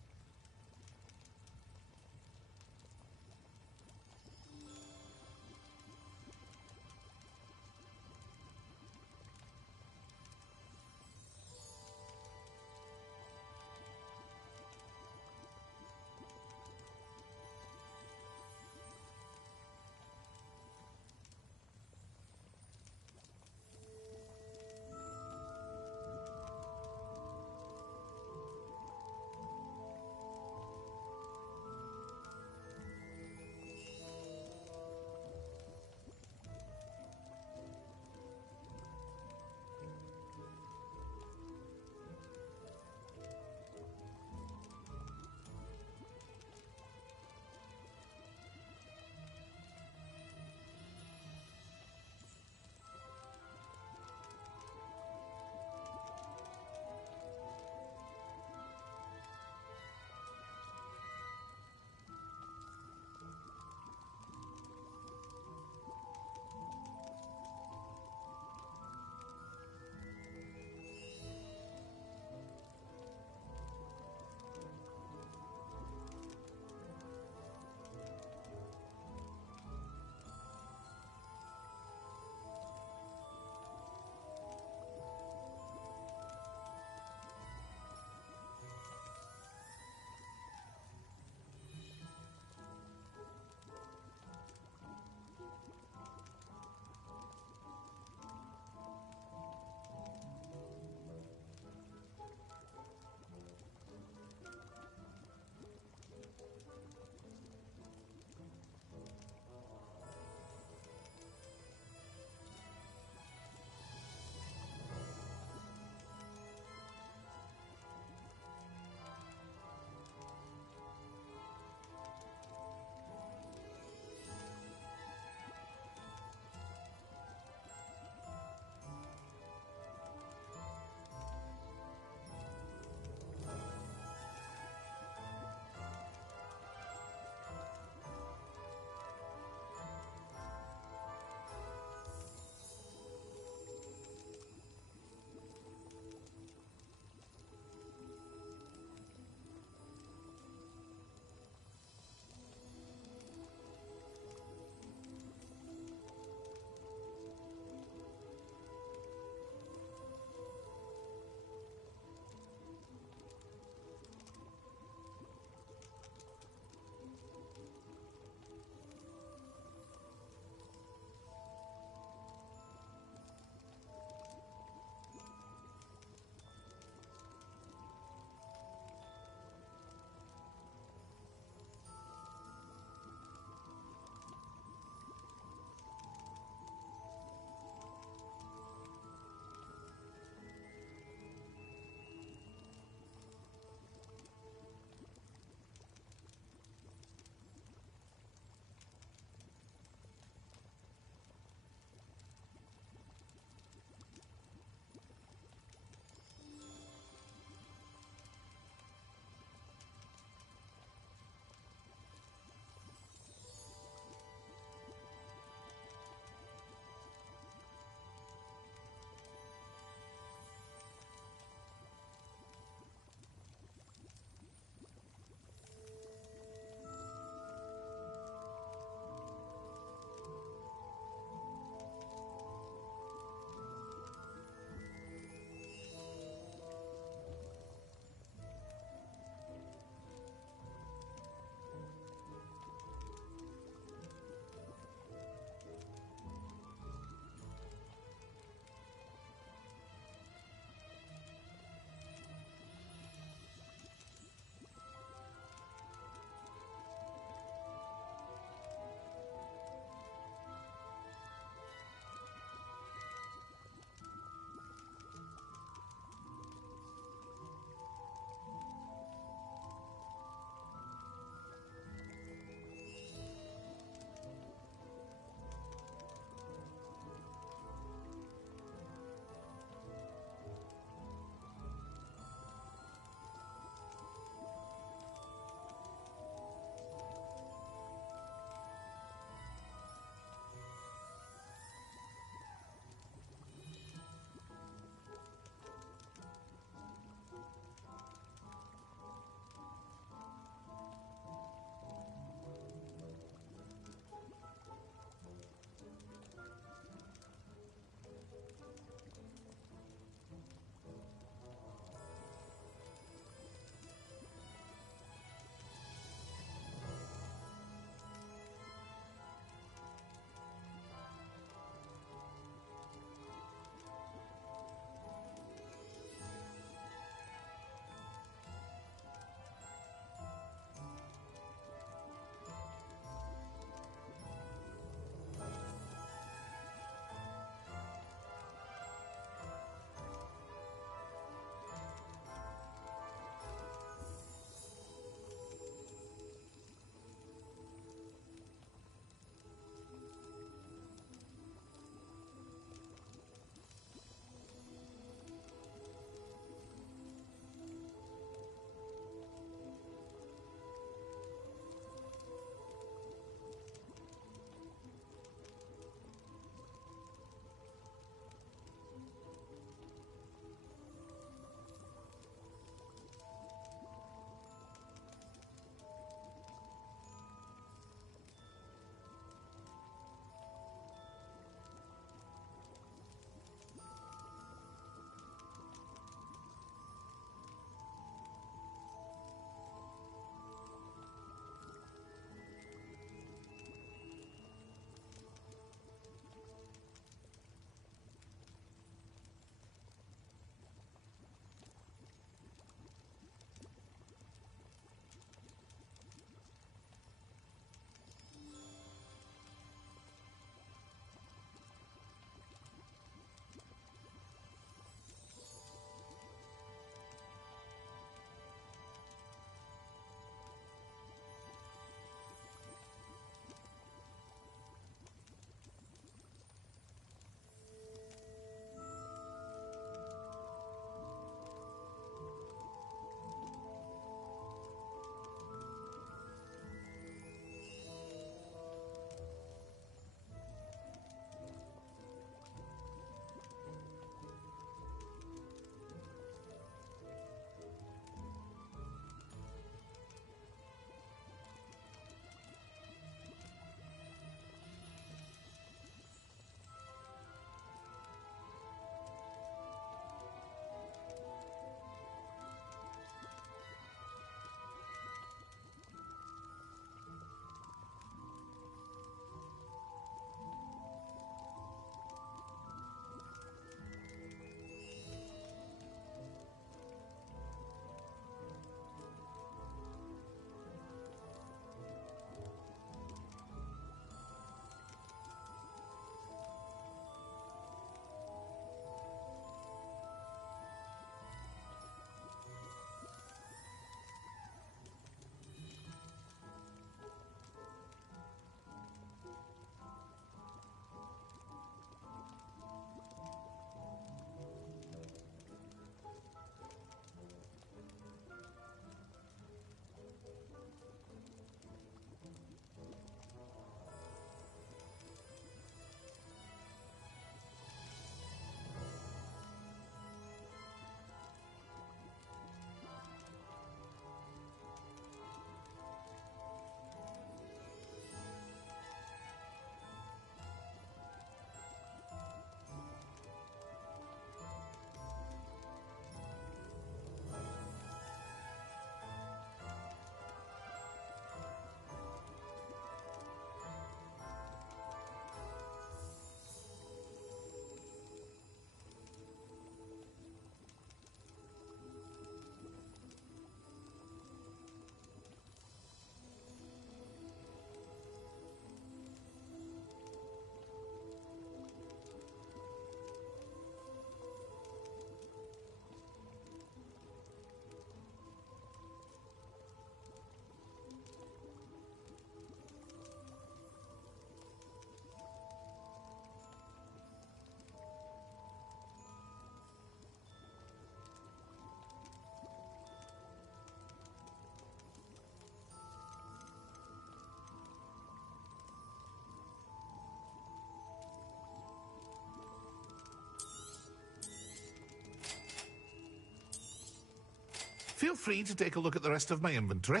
feel free to take a look at the rest of my inventory.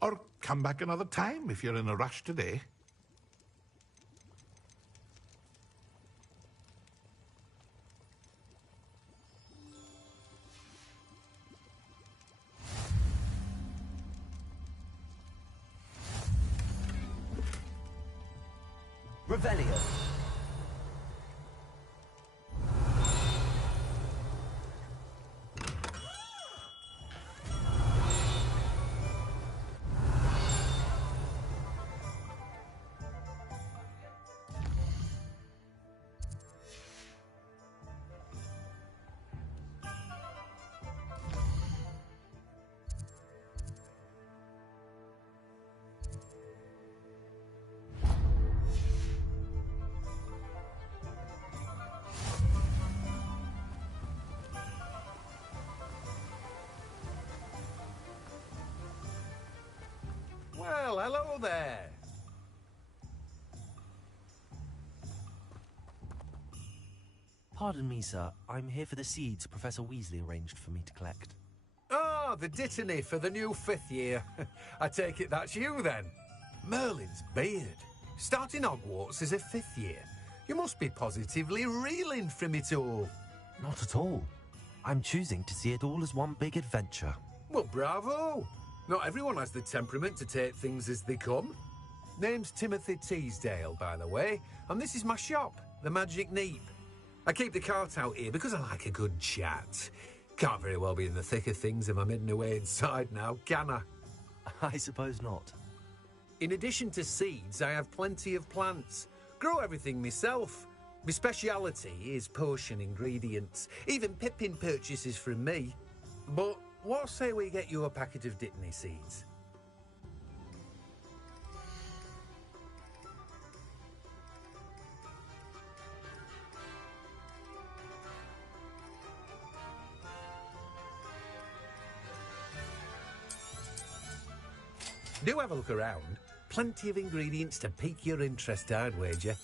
Or come back another time if you're in a rush today. Revelio. Well, hello there. Pardon me, sir. I'm here for the seeds Professor Weasley arranged for me to collect. Oh, the dittany for the new 5th year. I take it that's you, then. Merlin's beard. Starting Hogwarts as a 5th year. You must be positively reeling from it all. Not at all. I'm choosing to see it all as one big adventure. Well, bravo. Not everyone has the temperament to take things as they come. Name's Timothy Teasdale, by the way, and this is my shop, the Magic Neep. I keep the cart out here because I like a good chat. Can't very well be in the thick of things if I'm hidden away inside now, can I? I suppose not. In addition to seeds, I have plenty of plants. Grow everything myself. My speciality is potion ingredients. Even Pippin purchases from me. But what say we get you a packet of dittany seeds? Do have a look around. Plenty of ingredients to pique your interest, I'd wager.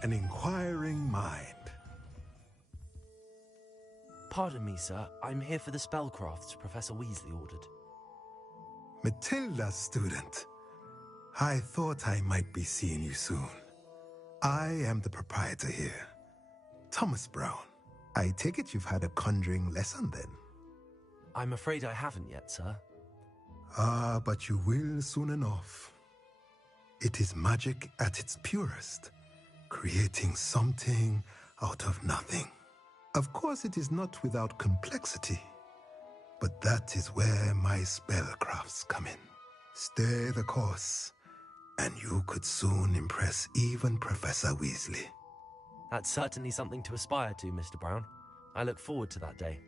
An inquiring mind. Pardon me, sir. I'm here for the spellcrafts Professor Weasley ordered. Matilda's student. I thought I might be seeing you soon. I am the proprietor here, Thomas Brown. I take it you've had a conjuring lesson then? I'm afraid I haven't yet, sir. Ah, but you will soon enough. It is magic at its purest, creating something out of nothing. Of course, it is not without complexity, but that is where my spellcrafts come in. Stay the course, and you could soon impress even Professor Weasley. That's certainly something to aspire to, Mr. Brown. I look forward to that day.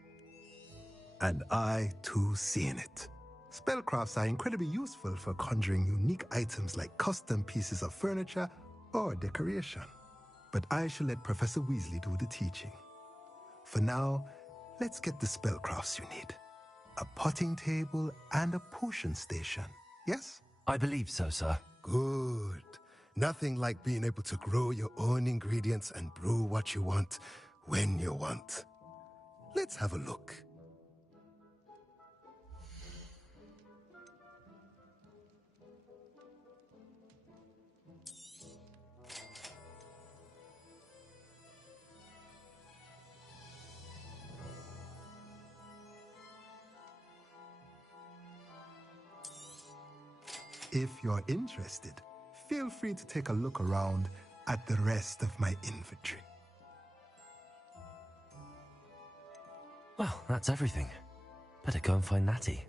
And I, too, seeing it. Spellcrafts are incredibly useful for conjuring unique items like custom pieces of furniture or decoration. But I shall let Professor Weasley do the teaching. For now, let's get the spellcrafts you need. A potting table and a potion station, yes? I believe so, sir. Good. Nothing like being able to grow your own ingredients and brew what you want when you want. Let's have a look. If you're interested, feel free to take a look around at the rest of my inventory. Well, that's everything. Better go and find Natty.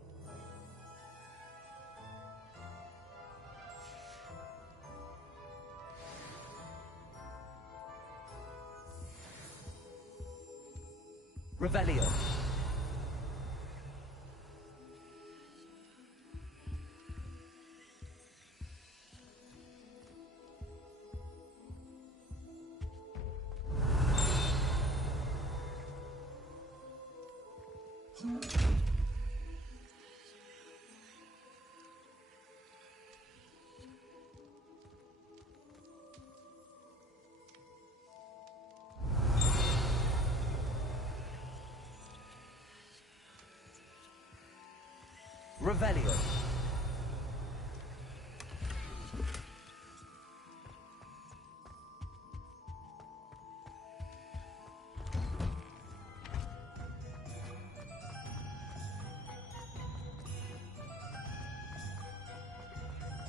Revelio. Revelio.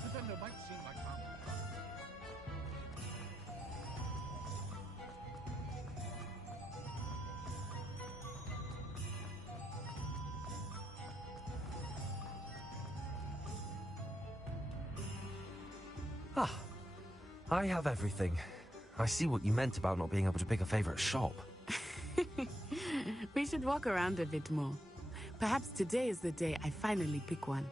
Defender might seem like harm. Ah, I have everything. I see what you meant about not being able to pick a favorite shop. We should walk around a bit more. Perhaps today is the day I finally pick one.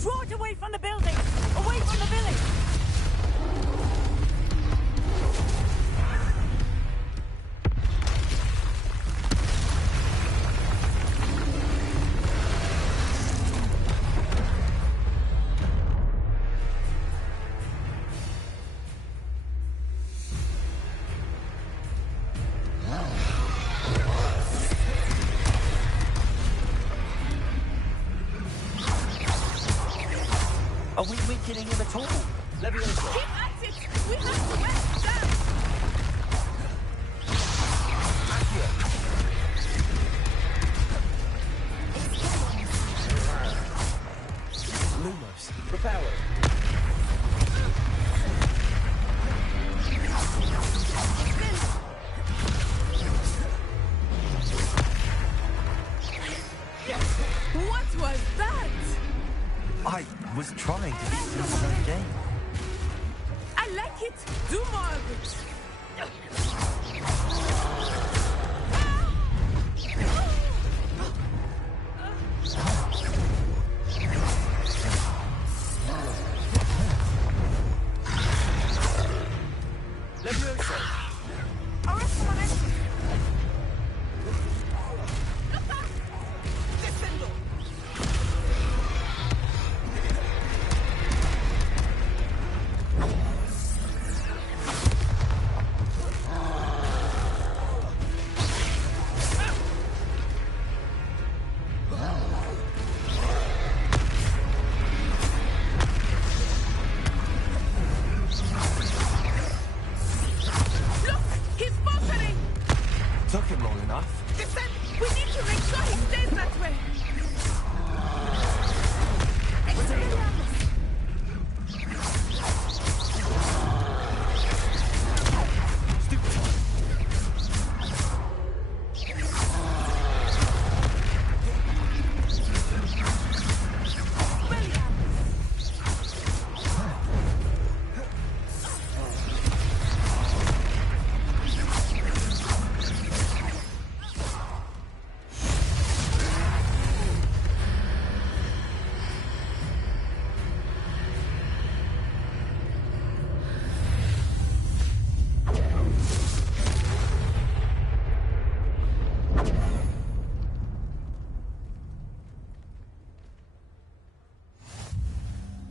Draw it away from the building! Away from the village! Are we weakening him at all? Leviosa. Keep at it! We have to west down! Lumos, prepare it. What was that? I was trying to get through the game. I like it! Do more of it! Leviosa. Took him long enough. Descend! We need to make sure he stays that way!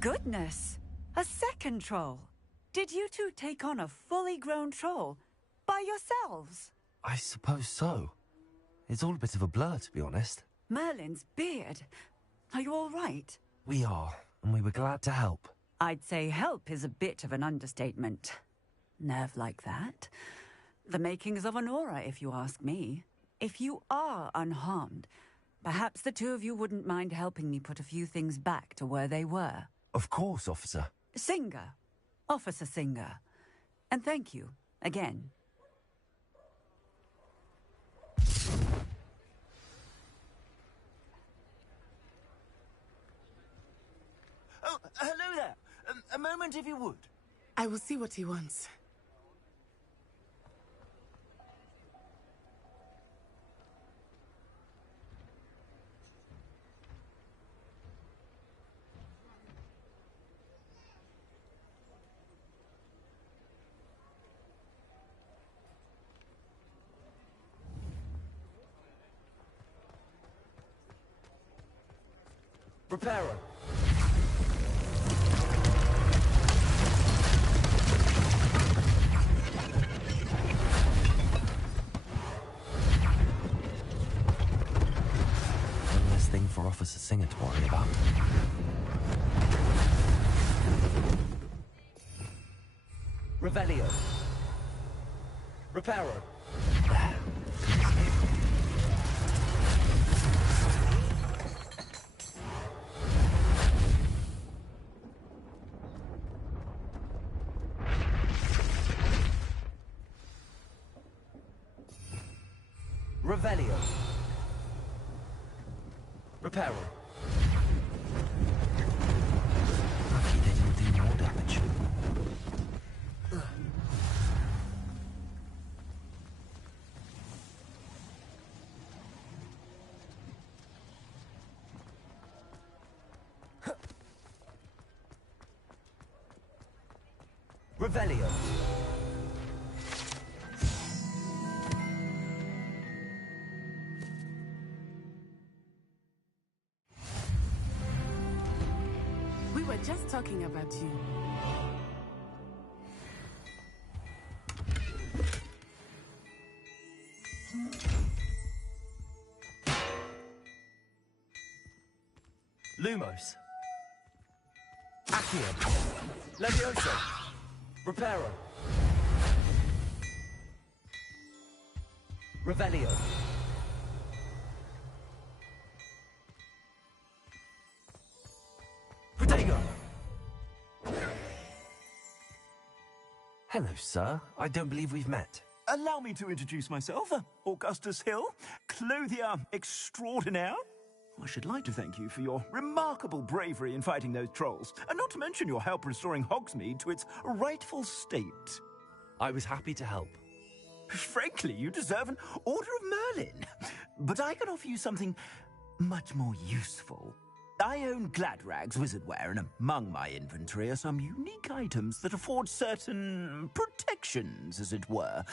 Goodness! A second troll. Did you two take on a fully grown troll by yourselves? I suppose so. It's all a bit of a blur, to be honest. Merlin's beard. Are you all right? We are, and we were glad to help. I'd say help is a bit of an understatement. Nerve like that. The makings of an aura, if you ask me. If you are unharmed, perhaps the two of you wouldn't mind helping me put a few things back to where they were. Of course, officer. Singer. Officer Singer. And thank you, again. Oh, hello there. A moment, if you would. I will see what he wants. Repairer. One less thing for Officer Singer to worry about. Revelio. Repairer. Revelio. Repairer. Lucky they didn't do more damage. Revelio. We were just talking about you. Lumos. Accio. Levioso. Reparo. Revelio. Protego. Hello, sir. I don't believe we've met. Allow me to introduce myself, Augustus Hill, clothier extraordinaire. I should like to thank you for your remarkable bravery in fighting those trolls, and not to mention your help restoring Hogsmeade to its rightful state. I was happy to help. Frankly, you deserve an Order of Merlin. But I can offer you something much more useful. I own Gladrag's wizardware, and among my inventory are some unique items that afford certain protections, as it were.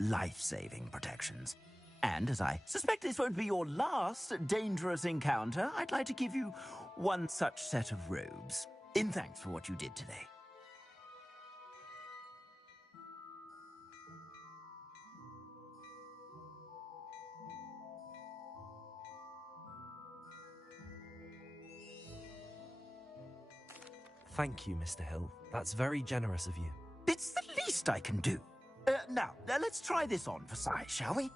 Life-saving protections. And as I suspect this won't be your last dangerous encounter, I'd like to give you one such set of robes, in thanks for what you did today. Thank you, Mr. Hill. That's very generous of you. It's the least I can do. Now, let's try this on for size, shall we?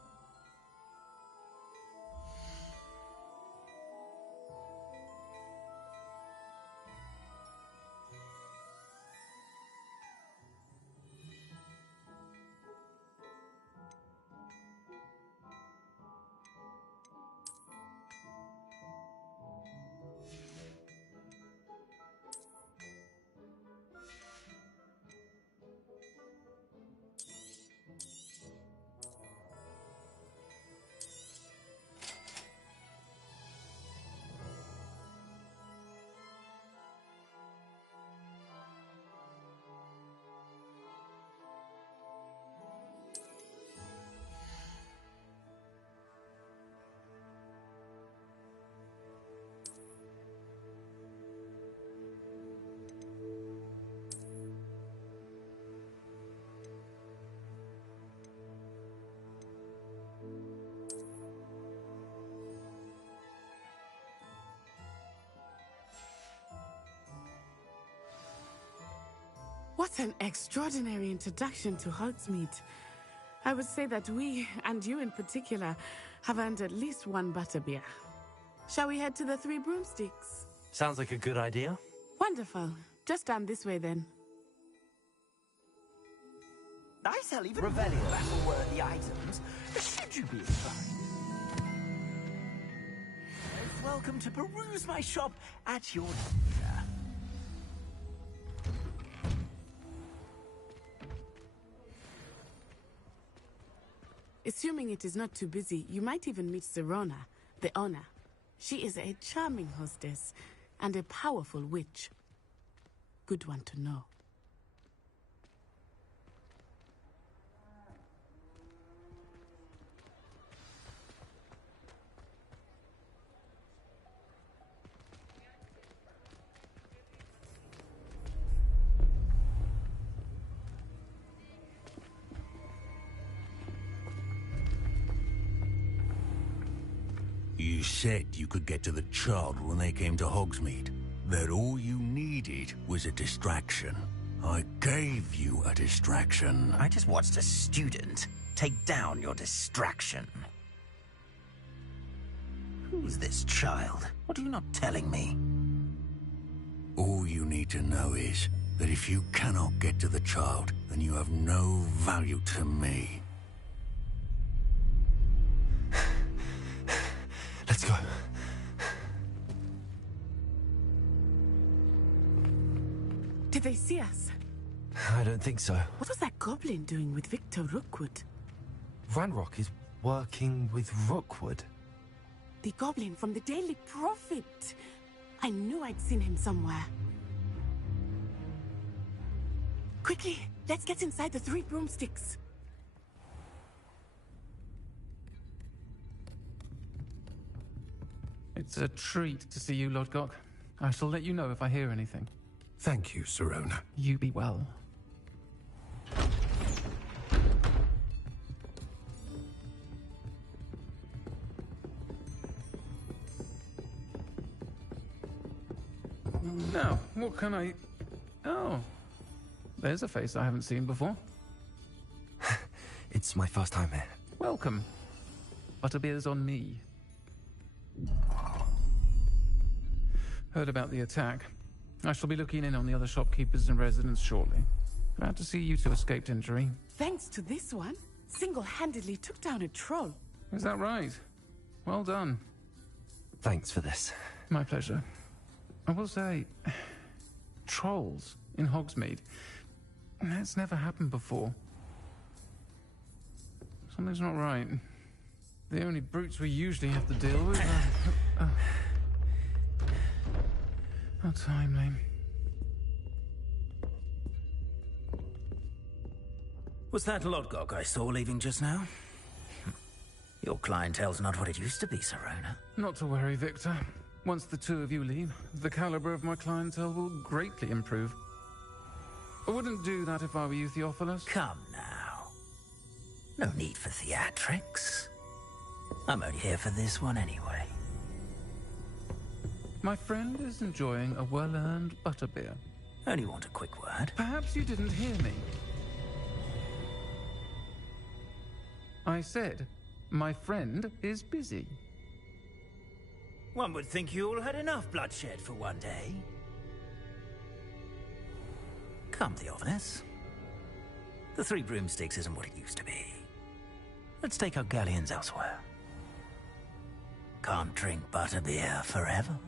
What an extraordinary introduction to Hogsmeade. I would say that we, and you in particular, have earned at least one butterbeer. Shall we head to the Three Broomsticks? Sounds like a good idea. Wonderful. Just down this way then. I sell even Revelio battle-worthy items. Should you be inclined? Welcome to peruse my shop at your leisure. Assuming it is not too busy, you might even meet Serona, the owner. She is a charming hostess and a powerful witch. Good one to know. You said you could get to the child when they came to Hogsmeade. That all you needed was a distraction. I gave you a distraction. I just watched a student take down your distraction. Who's this child? What are you not telling me? All you need to know is that if you cannot get to the child, then you have no value to me. Let's go. Did they see us? I don't think so. What was that goblin doing with Victor Rookwood? Ranrock is working with Rookwood. The goblin from the Daily Prophet. I knew I'd seen him somewhere. Quickly, let's get inside the Three Broomsticks. It's a treat to see you, Lodgok. I shall let you know if I hear anything. Thank you, Serona. You be well. Now, what can I... Oh, there's a face I haven't seen before. It's my first time here. Welcome. Butterbeer's on me. Heard about the attack. I shall be looking in on the other shopkeepers and residents shortly. Glad to see you two escaped injury. Thanks to this one, single-handedly took down a troll. Is that right? Well done. Thanks for this. My pleasure. I will say, trolls in Hogsmeade. That's never happened before. Something's not right. The only brutes we usually have to deal with are... How timely. Was that Lodgok I saw leaving just now? Your clientele's not what it used to be, Serona. Not to worry, Victor. Once the two of you leave, the caliber of my clientele will greatly improve. I wouldn't do that if I were you, Theophilus. Come now. No need for theatrics. I'm only here for this one anyway. My friend is enjoying a well-earned butterbeer. Only want a quick word. Perhaps you didn't hear me. I said, my friend is busy. One would think you all had enough bloodshed for one day. Come, Theophilus. The Three Broomsticks isn't what it used to be. Let's take our galleons elsewhere. Can't drink butterbeer forever.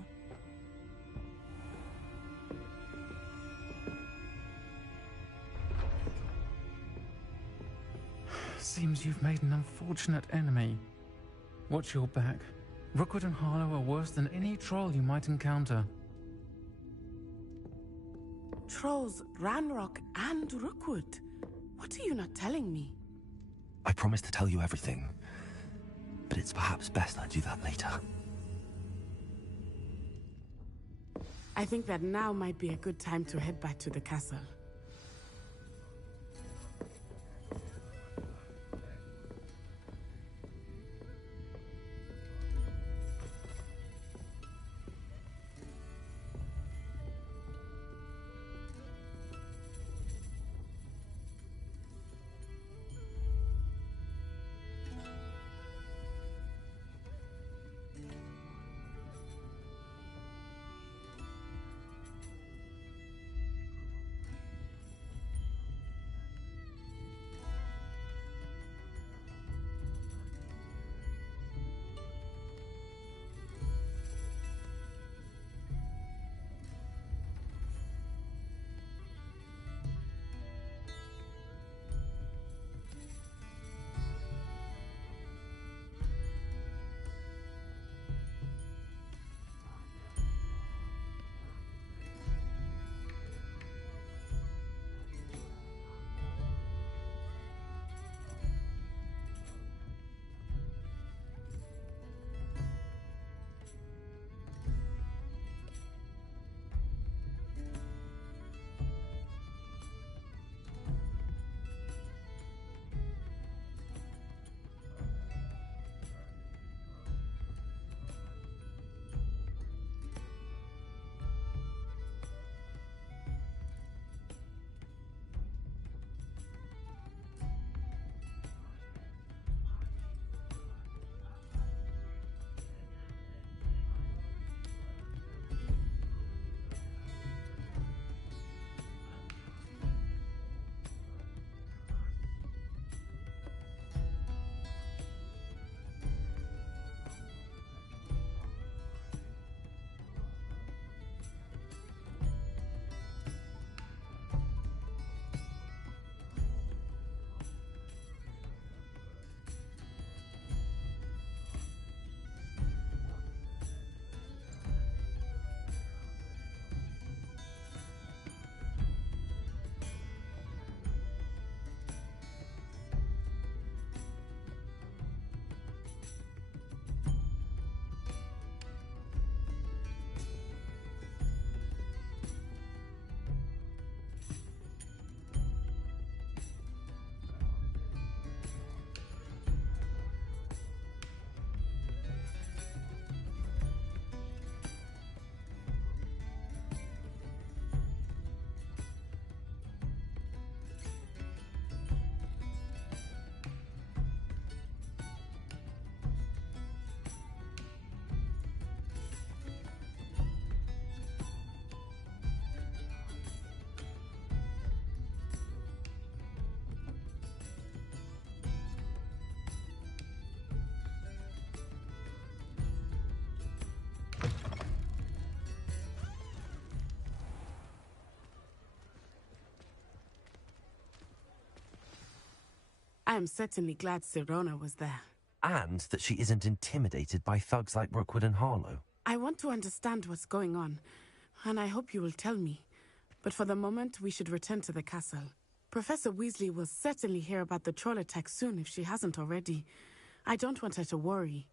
Seems you've made an unfortunate enemy. Watch your back. Rookwood and Harlow are worse than any troll you might encounter. Trolls, Ranrock, and Rookwood. What are you not telling me? I promise to tell you everything, but it's perhaps best I do that later. I think that now might be a good time to head back to the castle. I am certainly glad Sirona was there. And that she isn't intimidated by thugs like Rookwood and Harlow. I want to understand what's going on, and I hope you will tell me. But for the moment, we should return to the castle. Professor Weasley will certainly hear about the troll attack soon if she hasn't already. I don't want her to worry.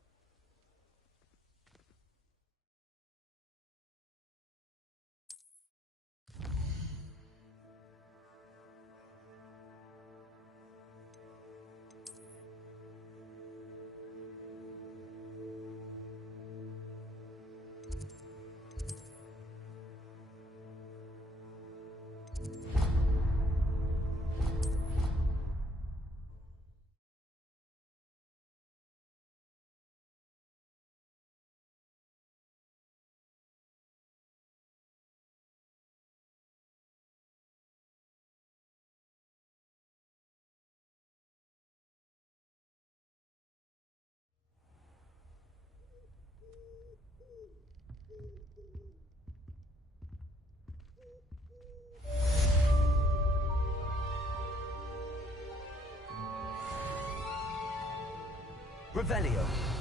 Revelio.